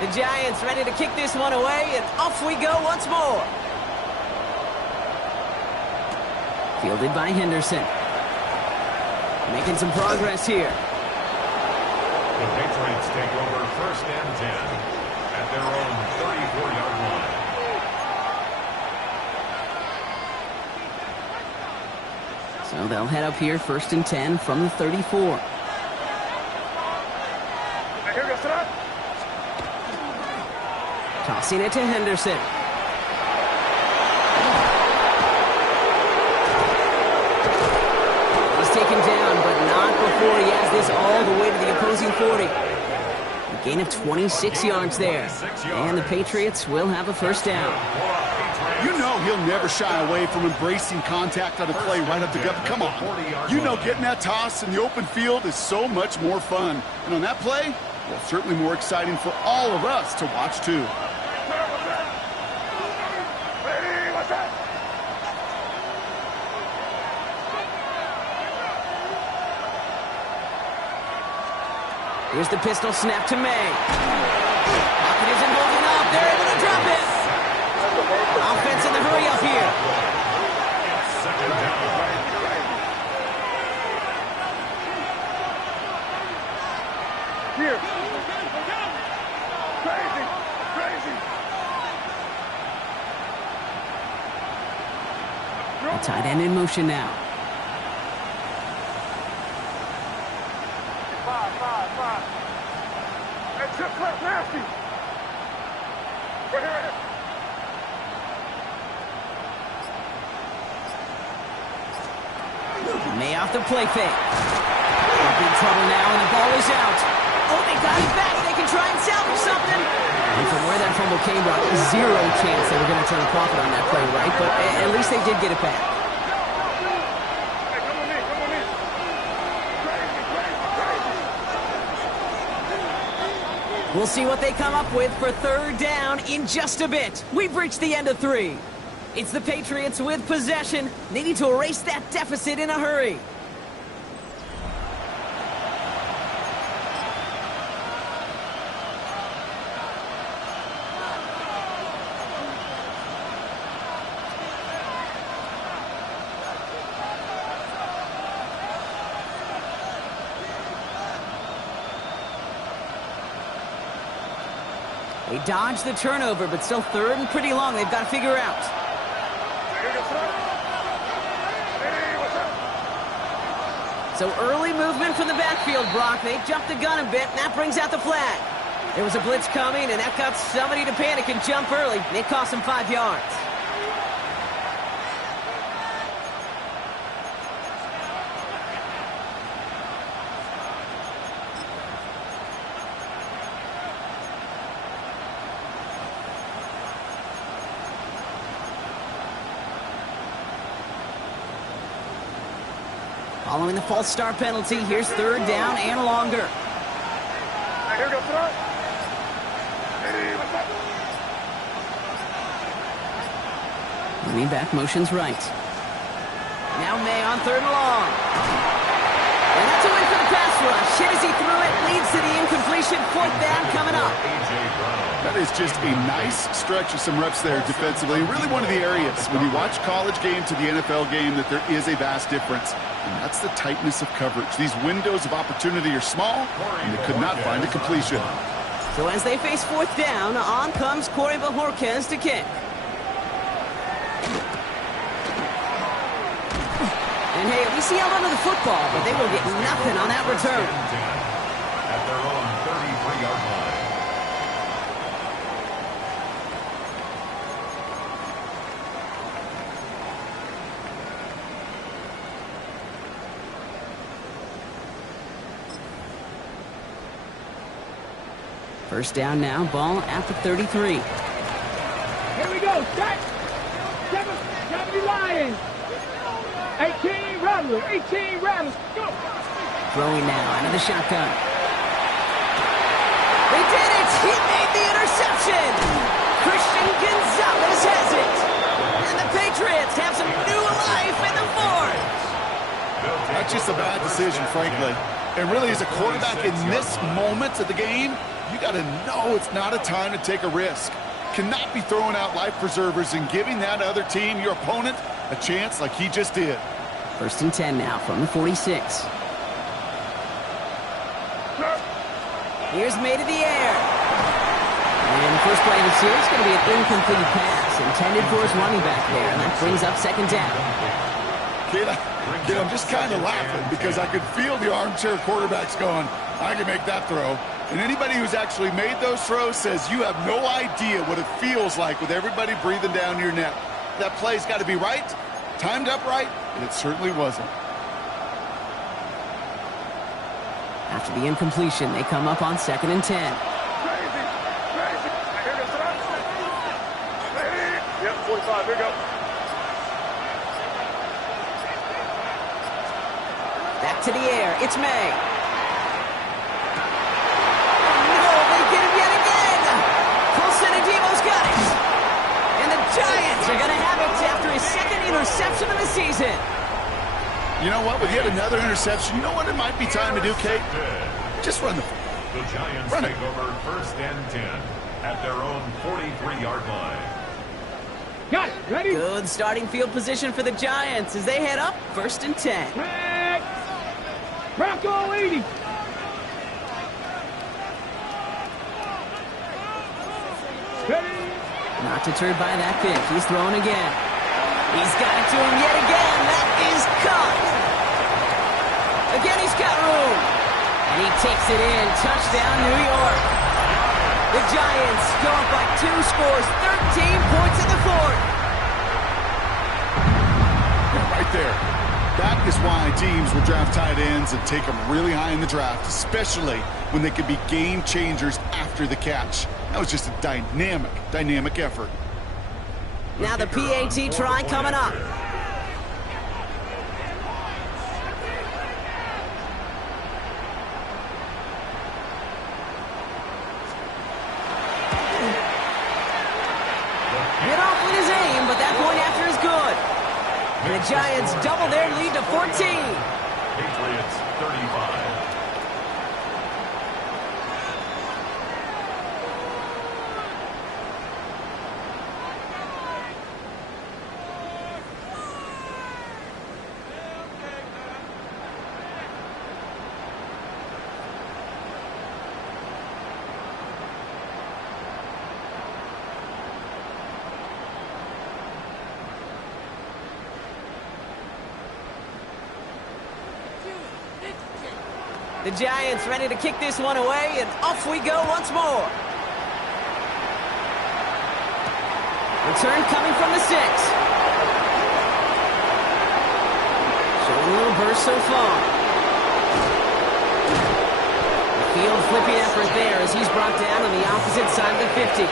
The Giants ready to kick this one away, and off we go once more. Fielded by Henderson. Making some progress here. The Patriots take over 1st and 10 at their own 34-yard line. So they'll head up here 1st and 10 from the 34. Tossing it to Henderson. He's taken down, but not before he has this all the way to the opposing 40. A gain of 26 yards there. And the Patriots will have a 1st down. You know he'll never shy away from embracing contact on a play right up the gut. Come on. You know getting that toss in the open field is so much more fun. And on that play, well, certainly more exciting for all of us to watch, too. Here's the pistol snap to May. Pocket isn't holding up. They're able to drop it. Offense in the hurry up here. 2nd down. Here. Crazy. Crazy. The tight end in motion now. 5. Hey, chip left nasty. Right here. May off the play fake. They're in trouble now, and the ball is out. Oh, they got it back. They can try and salvage something. And from where that fumble came, Brock, zero chance they were going to turn a profit on that play, right? But at least they did get it back. Hey, come on in. Crazy. We'll see what they come up with for 3rd down in just a bit. We've reached the end of 3. It's the Patriots with possession. They need to erase that deficit in a hurry. They dodge the turnover, but still 3rd and pretty long. They've got to figure out. So early movement from the backfield, Brock. They jumped the gun a bit, and that brings out the flag. There was a blitz coming, and that got somebody to panic and jump early. It cost them 5 yards. Following the false start penalty, here's 3rd down and longer. Hey, here goes front. Hey, what's up? Running back motions right. Now May on 3rd and long. And that's a win for the pass rush. Hit as he threw it, leads to the incompletion. 4th down coming up. That is just a nice stretch of some reps there defensively. Really one of the areas when you watch college game to the NFL game that there is a vast difference. And that's the tightness of coverage. These windows of opportunity are small, and they could not find a completion. So as they face 4th down, on comes Corey Bajorquez to kick. And hey, at least he held onto the football, but they will get nothing on that return. At their own 33-yard line. First down now, ball at the 33. Here we go. Set. 70 Lions. 18 Rattlers. 18 Rattlers. Go. Throwing now out of the shotgun. They did it! He made the interception! Christian Gonzalez has it! And the Patriots have some new life in the fourth! That's just a bad decision, frankly. And really, as a quarterback in this moment of the game, you got to know it's not a time to take a risk. Cannot be throwing out life preservers and giving that other team, your opponent, a chance like he just did. First and 10 now from the 46. Here's made in the air. And the first play of the series is going to be an incomplete pass intended for his running back there, and that brings up second down. Kid, I'm just kind of laughing because I could feel the armchair quarterbacks going, I can make that throw. And anybody who's actually made those throws says you have no idea what it feels like with everybody breathing down your neck. That play's got to be right, timed up right, and it certainly wasn't. After the incompletion, they come up on second and 10. Yep, 45, here we go. Back to the air, it's May. No, they get him yet again! Colson and Devo's got it! And the Giants are going to have it after his second interception of the season. You know what? With yet another interception, you know what it might be time to do, Kate? Just run the ball. The Giants take over first and 10 at their own 43-yard line. Got it, ready? Good starting field position for the Giants as they head up first and 10. Bronco 80. Ready? Not deterred by that pick. He's throwing again. He's got it to him yet again. That is caught. Again, he's got room. And he takes it in. Touchdown, New York. The Giants go up by 2 scores, 13 points in the fourth. Right there. That is why teams will draft tight ends and take them really high in the draft, especially when they can be game changers after the catch. That was just a dynamic effort. Now the PAT try coming up. Hit off with his aim, but that point after is good. And the Giants double their lead to 14. Patriots 35. The Giants ready to kick this one away, and off we go once more. Return coming from the 6. Showing a little burst so far. The field flipping effort there as he's brought down on the opposite side of the 50.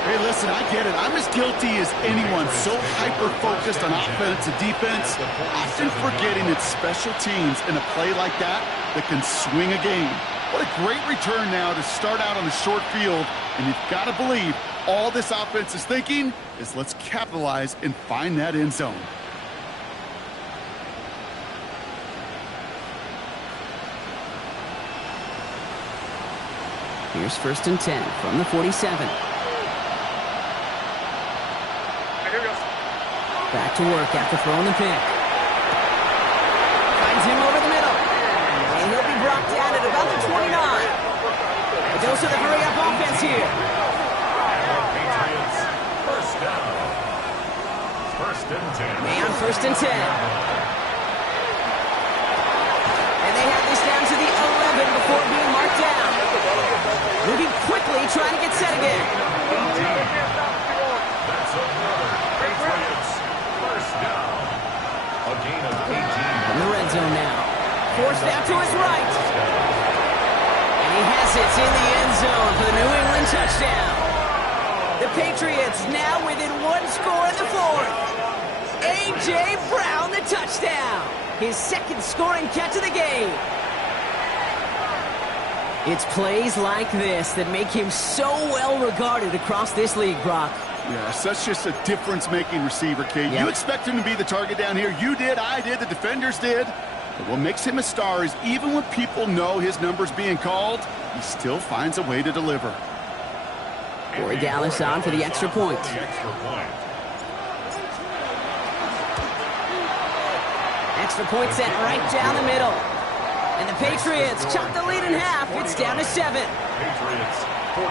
Hey, listen, I get it. I'm as guilty as anyone. So hyper-focused on offense and defense, often forgetting it's special teams in a play like that can swing a game. What a great return now to start out on a short field, and you've got to believe all this offense is thinking is let's capitalize and find that end zone. Here's first and 10 from the 47. Back to work after throwing the pick. Finds him over the middle. And he'll be brought down at about the 29. A dose of the hurry-up offense here. Patriots first down. First and 10. May on first and 10. And they have this down to the 11 before being marked down. Moving quickly, trying to get set again. That's another Patriots first down. A gain of 18. In the red zone now. Forced out to his right. And he has it in the end zone for the New England touchdown. The Patriots now within 1 score in the fourth. A.J. Brown, the touchdown. His second scoring catch of the game. It's plays like this that make him so well regarded across this league, Brock. Yeah, such just a difference-making receiver, Kate. Yep. You expect him to be the target down here. You did, I did, the defenders did. But what makes him a star is even when people know his number's being called, he still finds a way to deliver. Corey Dallas on for the extra point. the point sent right down the middle. And the Patriots chop the lead in half. It's down to 7. Patriots 42.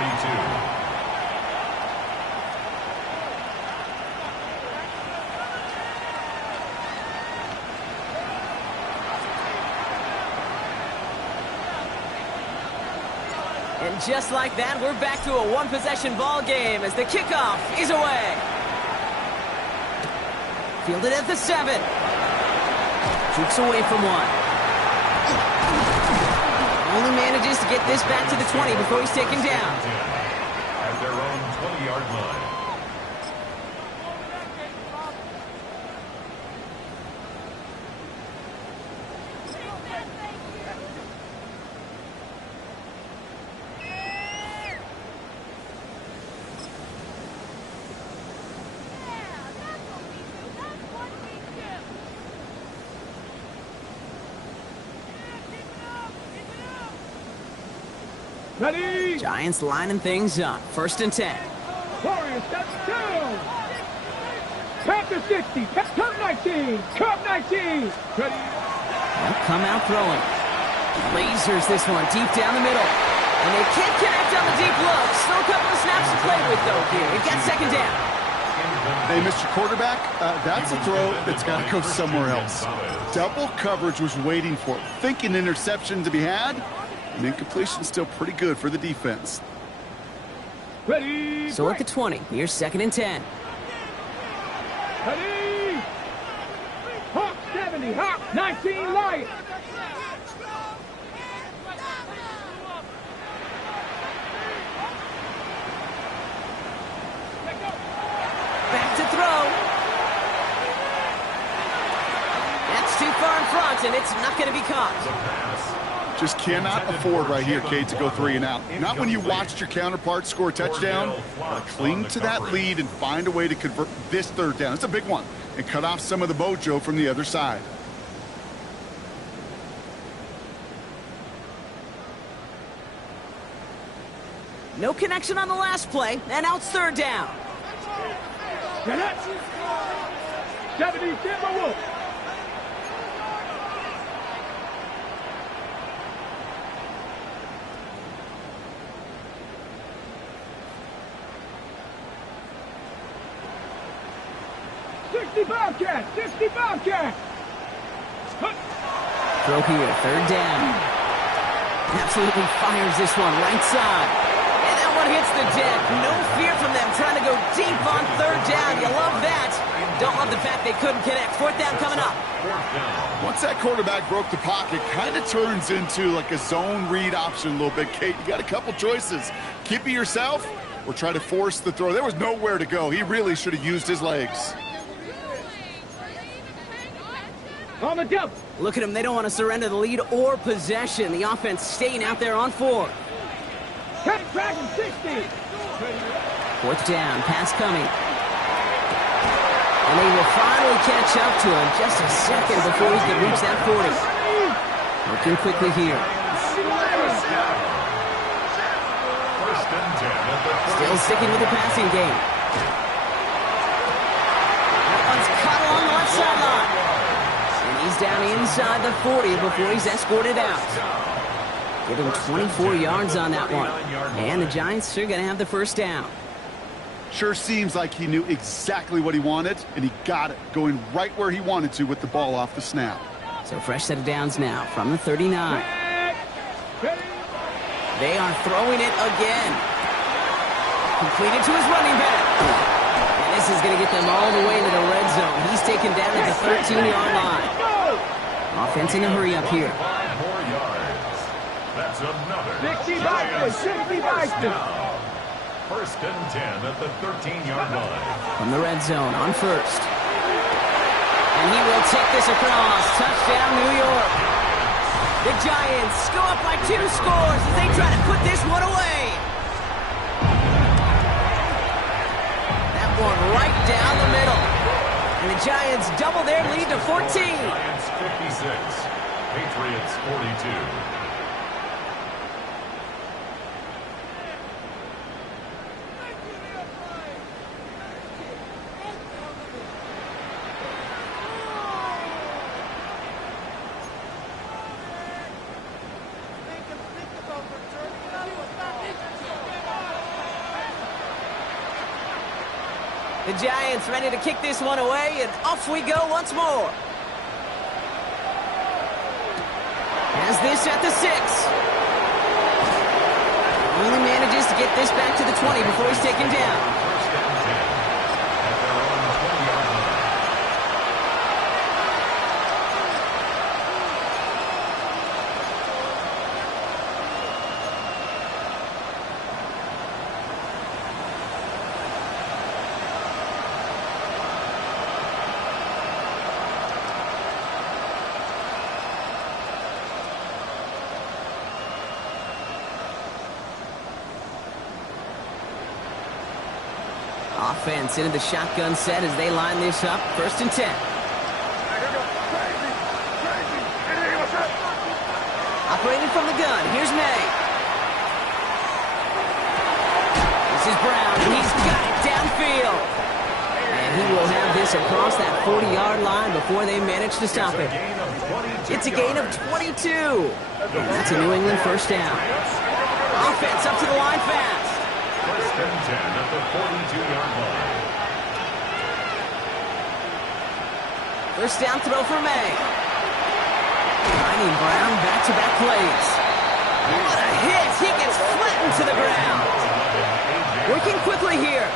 And just like that, we're back to a one-possession ball game as the kickoff is away. Fielded at the 7. Jukes away from one. Only manages to get this back to the 20 before he's taken down. At their own 20-yard line. Ready? Giants lining things up. 1st and 10. Warriors, step 2. Panther 60. Cup 19. Cup 19. Ready? They'll come out throwing. Lasers this one deep down the middle. And they can't connect on the deep look. Still a couple of snaps to play with, though, here. It got 2nd down. Hey, Mr. Quarterback, that's a throw that's got to go somewhere else. Double coverage was waiting for it. Thinking interception to be had. And incompletion still pretty good for the defense. Ready? So at the 20, here's 2nd and 10. Ready? Hawk 70. Hawk 19 light. Back to throw. That's too far in front, and it's not going to be caught. Just cannot afford right here, Kate, to go 3 and out. Not when you watched your counterpart score a touchdown. Gotta cling to that lead and find a way to convert this 3rd down. It's a big one. And cut off some of the mojo from the other side. No connection on the last play, and now it's 3rd down. 70 Timberwolves. Bobcat! 60 Bobcat! Throw here, 3rd down. Absolutely fires this one right side. And that one hits the deck. No fear from them trying to go deep on 3rd down. You love that. Don't love the fact they couldn't connect. 4th down coming up. Once that quarterback broke the pocket, kind of turns into like a zone read option a little bit, Kate. You got a couple choices. Keep it yourself or try to force the throw. There was nowhere to go. He really should have used his legs. On the jump. Look at them. They don't want to surrender the lead or possession. The offense staying out there on 4. Cut Dragon 60. 4th down. Pass coming. And they will finally catch up to him just a second before he can reach that 40. Working quickly here. Still sticking with the passing game. That one's caught along the left sideline. He's down inside the 40 before he's escorted out. Give him 24 yards on that one. And the Giants are going to have the 1st down. Sure seems like he knew exactly what he wanted, and he got it, going right where he wanted to with the ball off the snap. So fresh set of downs now from the 39. They are throwing it again. Completed to his running back. And this is going to get them all the way into the red zone. He's taken down at the 13-yard line. Offense in a hurry up here. 5 more yards. That's another 60 Vikings. 60 Vikings. 1st and 10 at the 13-yard line. From the red zone on 1st. And he will take this across. Touchdown, New York. The Giants go up by 2 scores as they try to put this one away. That one right down the middle. And the Giants double their lead to 14. Giants 56. Patriots 42. The Giants ready to kick this one away, and off we go once more. Has this at the 6. Only manages to get this back to the 20 before he's taken down. Offense into the shotgun set as they line this up. 1st and 10. Operating from the gun. Here's May. This is Brown, and he's got it downfield. And he will have this across that 40-yard line before they manage to stop it. It's a gain of 22. And that's a New England 1st down. Offense up to the line fast. 1st and 10 at the 42-yard line. 1st down throw for May. Finding Brown back-to-back plays. What a hit! He gets flattened to the ground. Working quickly here.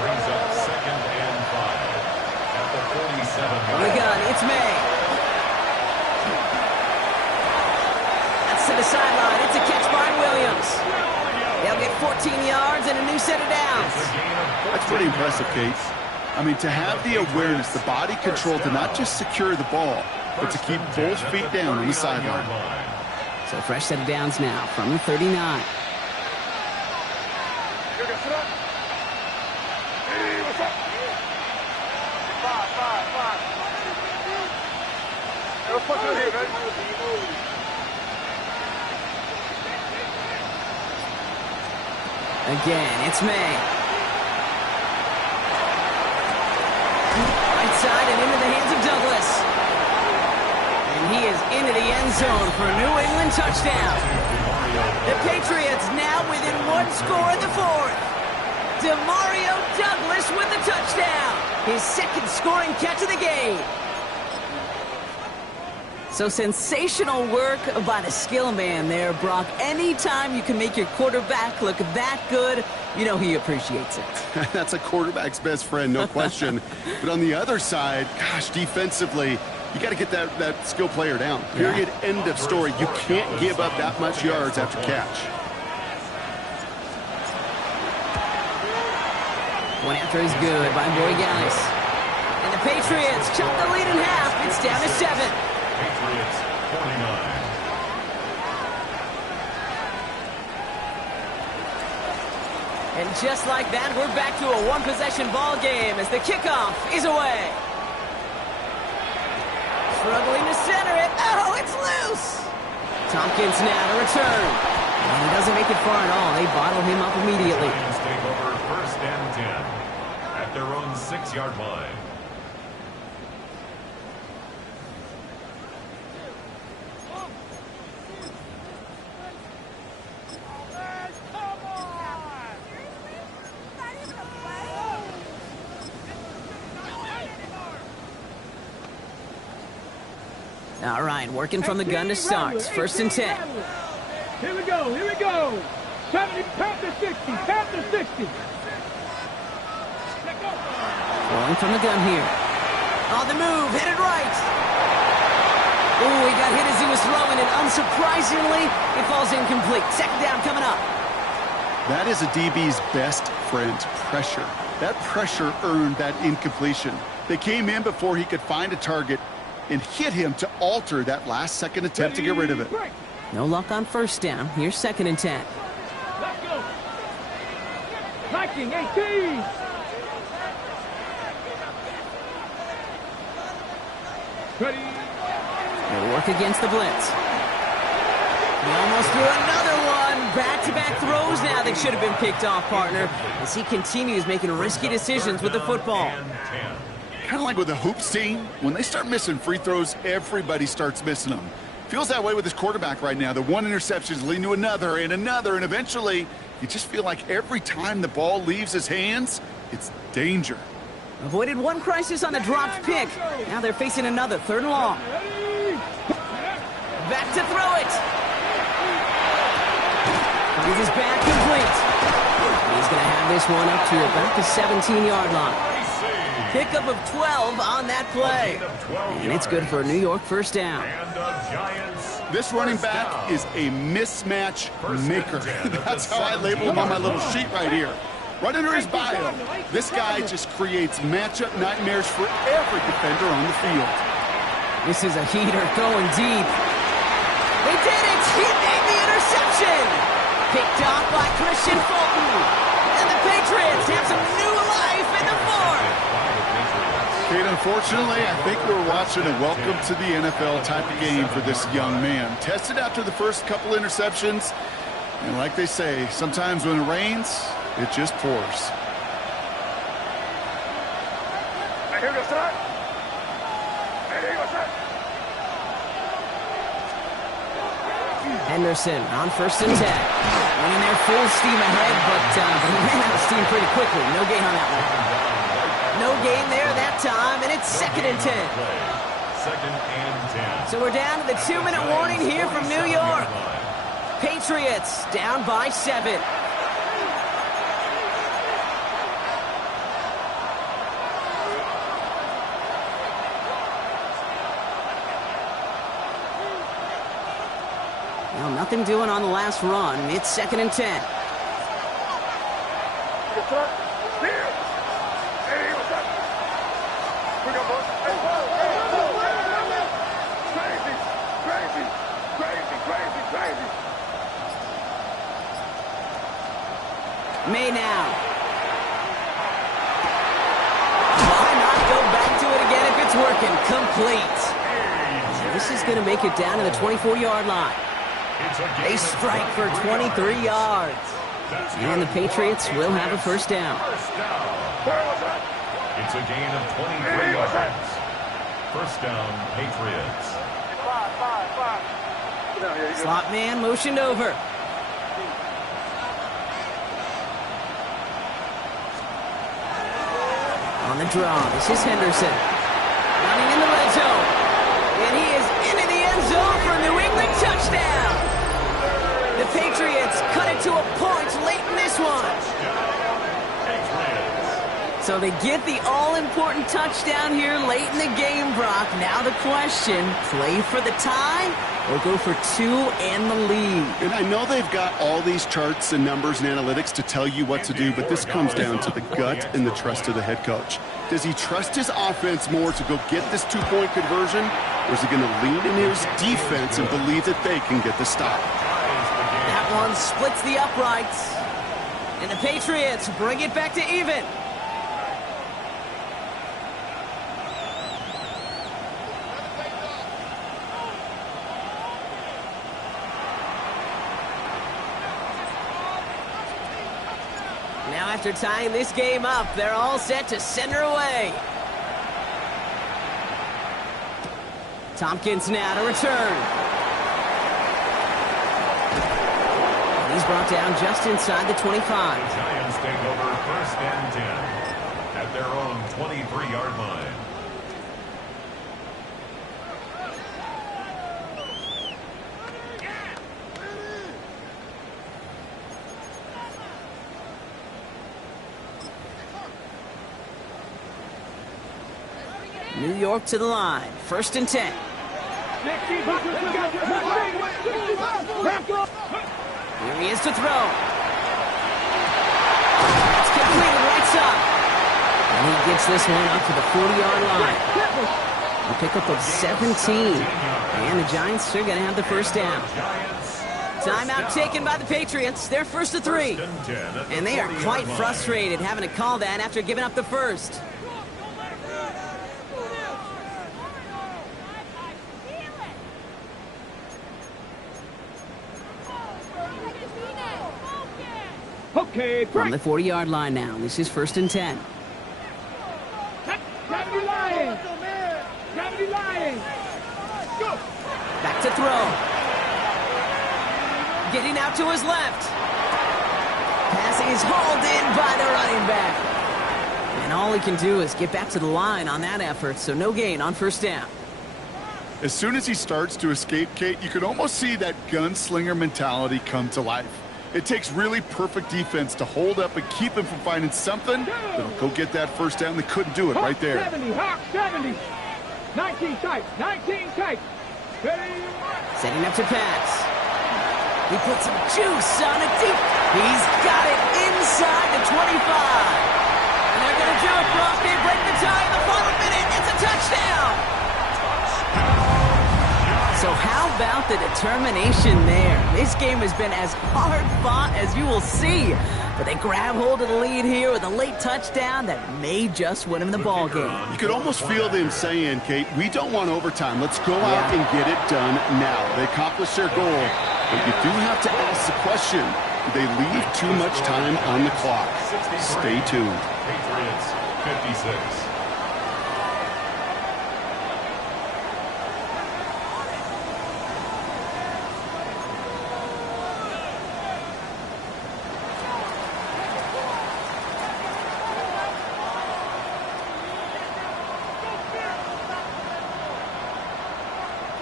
Brings up 2nd and 5 at the 47. On the gun, it's May. That's to the sideline. It's a catch by Williams. They'll get 14 yards and a new set of downs. That's pretty impressive, Kate. I mean, to have the awareness, the body control to not just secure the ball, but to keep both feet down on the sideline. So fresh set of downs now from the 39. Again, it's May. Right side and into the hands of Douglas. And he is into the end zone for a New England touchdown. The Patriots now within 1 score in the 4th. Demario Douglas with the touchdown. His 2nd scoring catch of the game. So sensational work by the skill man there, Brock. Anytime you can make your quarterback look that good, you know he appreciates it. That's a quarterback's best friend, no question. But on the other side, gosh, defensively, you got to get that skill player down. Period, end of story. You can't give up that much yards after catch. One after is good by Borregales. And the Patriots chop the lead in half. It's down to 7. Patriots 49. And just like that, we're back to a one-possession ball game as the kickoff is away. Struggling to center it. Oh, it's loose. Tompkins now to return. And he doesn't make it far at all. They bottle him up immediately. Lions take over 1st and 10 at their own 6-yard line. All right, working from the gun to start. 1st and 10. Here we go, here we go. 70, count to 60, count to 60. Rolling from the gun here. On the move, hit it right. Ooh, he got hit as he was throwing it. Unsurprisingly, it falls incomplete. 2nd down coming up. That is a DB's best friend, pressure. That pressure earned that incompletion. They came in before he could find a target and hit him to alter that last-second attempt to get rid of it. No luck on 1st down. Here's 2nd and 10. Let's go. Viking 18. Ready. They'll work against the blitz. He almost threw another one. Back-to-back throws now that should have been picked off, partner, as he continues making risky decisions with the football. Kind of like with the hoops team. When they start missing free throws, everybody starts missing them. Feels that way with his quarterback right now. The one interception is leading to another, and eventually you just feel like every time the ball leaves his hands, it's danger. Avoided one crisis on the dropped pick. Now they're facing another, 3rd and long. Back to throw it. Finds his back complete. He's going to have this one up to about the 17-yard line. Pickup of 12 on that play. And it's good for a New York first down. This running back is a mismatch maker. That's how I label him on my little sheet right here. Right under his bio, this guy just creates matchup nightmares for every defender on the field. This is a heater going deep. They did it! He made the interception! Picked off by Christian Fulton. And the Patriots have some new life in the fourth. Kate, unfortunately, I think we're watching a welcome to the NFL type of game for this young man. Tested after the first couple interceptions. And like they say, sometimes when it rains, it just pours. Henderson on 1st and 10. Running there full steam ahead, but he ran out of steam pretty quickly. No gain on that one. No gain there that time, and it's 2nd and 10. 2nd and 10. So we're down to the 2-minute warning here from New York. Patriots down by 7. Well, nothing doing on the last run. It's 2nd and 10. May now. Why not go back to it again if it's working? Complete. This is going to make it down to the 24-yard line. They strike for 23 yards. And the Patriots will have a first down. It's a gain of 23 yards. First down, Patriots. Slot man motioned over. On the draw, this is Henderson. Running in the red zone. And he is into the end zone for a New England touchdown. The Patriots cut it to a point late in this one. So they get the all-important touchdown here late in the game, Brock. Now the question, play for the tie or go for 2 and the lead? And I know they've got all these charts and numbers and analytics to tell you what to do, but this comes down to the gut and the trust of the head coach. Does he trust his offense more to go get this 2-point conversion, or is he going to lean in his defense and believe that they can get the stop? That one splits the uprights. And the Patriots bring it back to even. Now after tying this game up, they're all set to send her away. Tompkins now to return. And he's brought down just inside the 25. Giants take over 1st and 10 at their own 23-yard line. New York to the line. 1st and 10. Here he is to throw. It's completed right side. And he gets this one up to the 40-yard line. A pickup of 17. And the Giants are going to have the first down. Timeout taken by the Patriots. They're 1st to 3. And they are quite frustrated having to call that after giving up the first. Okay, From the 40-yard line now. This is 1st and 10. Gravity Lions! Gravity Lions! Go! Back to throw. Getting out to his left. Pass is hauled in by the running back. And all he can do is get back to the line on that effort, so no gain on first down. As soon as he starts to escape, Kate, you can almost see that gunslinger mentality come to life. It takes really perfect defense to hold up and keep him from finding something that'll go get that first down. They couldn't do it right there. 70, Hawk 70. 19 tight, 19 tight. Setting up to pass. He puts some juice on it deep. He's got it inside the 25. And they're going to do it, Brock. They break the tie in the final minute. It's a touchdown. So how about the determination there? This game has been as hard fought as you will see. But they grab hold of the lead here with a late touchdown that may just win him the ball game. You could almost feel them saying, Kate, we don't want overtime. Let's go out and get it done now. They accomplished their goal. But you do have to ask the question, do they leave too much time on the clock? Stay tuned. Patriots 56.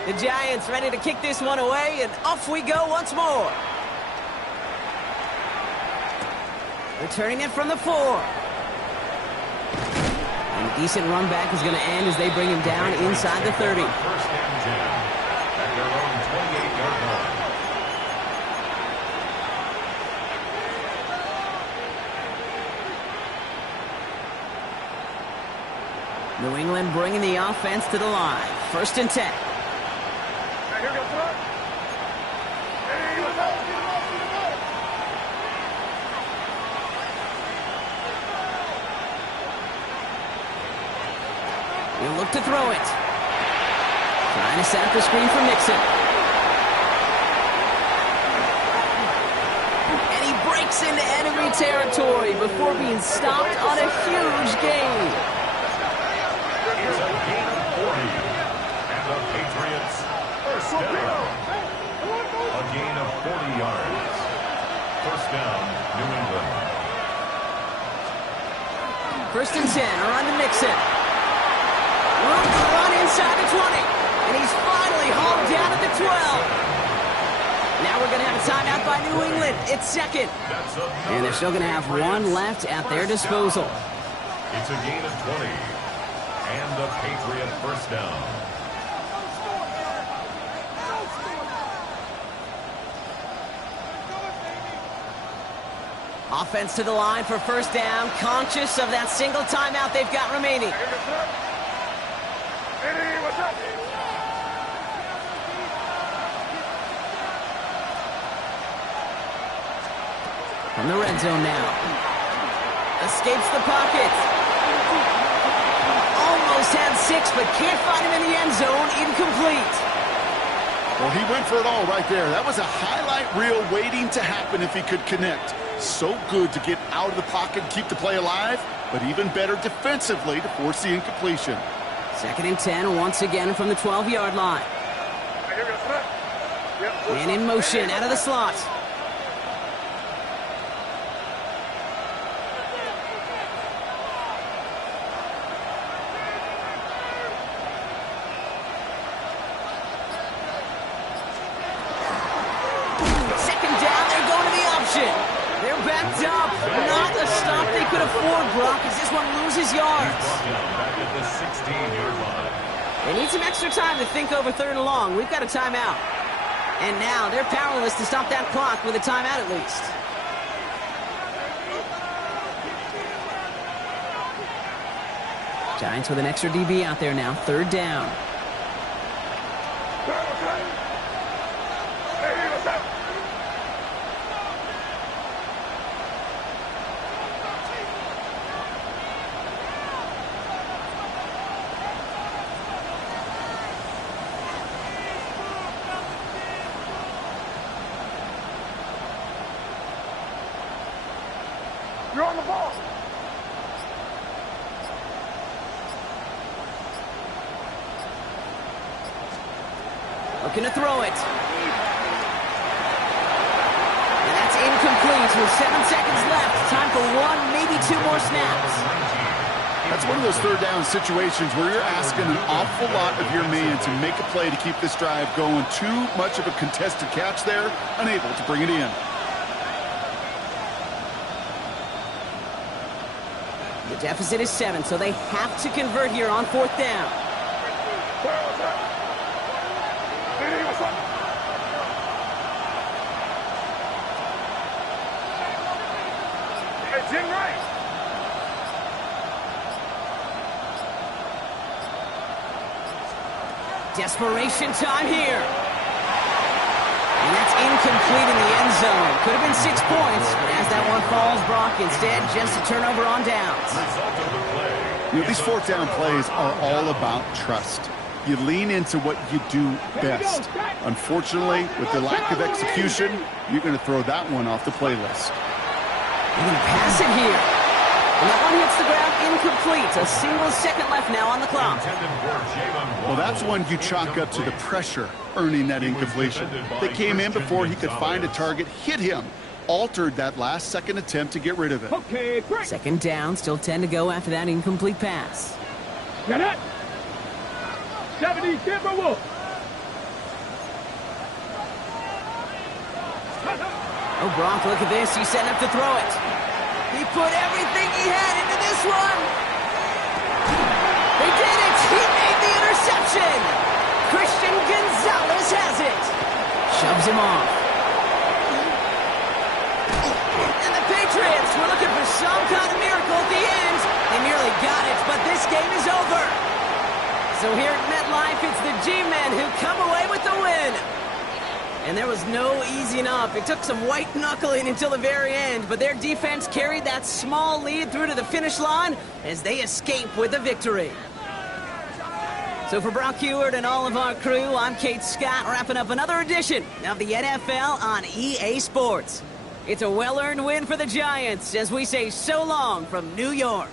The Giants ready to kick this one away, and off we go once more. Returning it from the 4. And a decent run back is going to end as they bring him down inside the 30. First and 10 at their own 28-yard line. New England bringing the offense to the line. First and 10. He'll look to throw it. Trying to set up the screen for Mixon. And he breaks into enemy territory before being stopped on a huge gain. It's a gain of 40. And the Patriots first down. A gain of 40 yards. First down, New England. First and 10, a run to Mixon. Room to run inside the 20. And he's finally hauled down at the 12. Now we're going to have a timeout by New England. It's second. And they're still going to have one left at their disposal. It's a gain of 20. And the Patriot first down. Offense to the line for first down, conscious of that single timeout they've got remaining. From the red zone now. Escapes the pocket. Almost had 6, but can't find him in the end zone. Incomplete. Well, he went for it all right there. That was a highlight reel waiting to happen if he could connect. So good to get out of the pocket and keep the play alive, but even better defensively to force the incompletion. Second and 10, once again from the 12-yard line. And in motion, out of the slot. Backed up. Not a stop they could afford, Brock, as this one loses yards. Back at the 16-yard line. They need some extra time to think over third and long. We've got a timeout. And now they're powerless to stop that clock with a timeout at least. Giants with an extra DB out there now. Third down. You're on the ball. Looking to throw it. And that's incomplete with 7 seconds left. Time for one, maybe two more snaps. That's one of those third down situations where you're asking an awful lot of your man to make a play to keep this drive going. Too much of a contested catch there, unable to bring it in. The deficit is 7, so they have to convert here on 4th down. It's in right. Desperation time here. And that's incomplete in the end zone. Could have been 6 points, but as that one falls, Brock, instead, just a turnover on downs. You know, these 4th down plays are all about trust. You lean into what you do best. Unfortunately, with the lack of execution, you're going to throw that one off the playlist. They're going to pass it here. And that one hits the ground incomplete. A single second left now on the clock. Well, that's one you chalk up to the pressure earning that incompletion. They came in before he could find a target, hit him, altered that last second attempt to get rid of it. Okay, break. 2nd down, still 10 to go after that incomplete pass. Get it. 70 Timberwolves. Oh, Brock, look at this. He's setting up to throw it. He put everything he had into this one. They did it. He made the interception. Christian Gonzalez has it. Shoves him off. And the Patriots were looking for some kind of miracle at the end. They nearly got it, but this game is over. So here at MetLife, it's the G-Men who come away with the win. And there was no easing up. It took some white knuckling until the very end, but their defense carried that small lead through to the finish line as they escape with a victory. So for Brock Heward and all of our crew, I'm Kate Scott, wrapping up another edition of the NFL on EA Sports. It's a well-earned win for the Giants as we say so long from New York.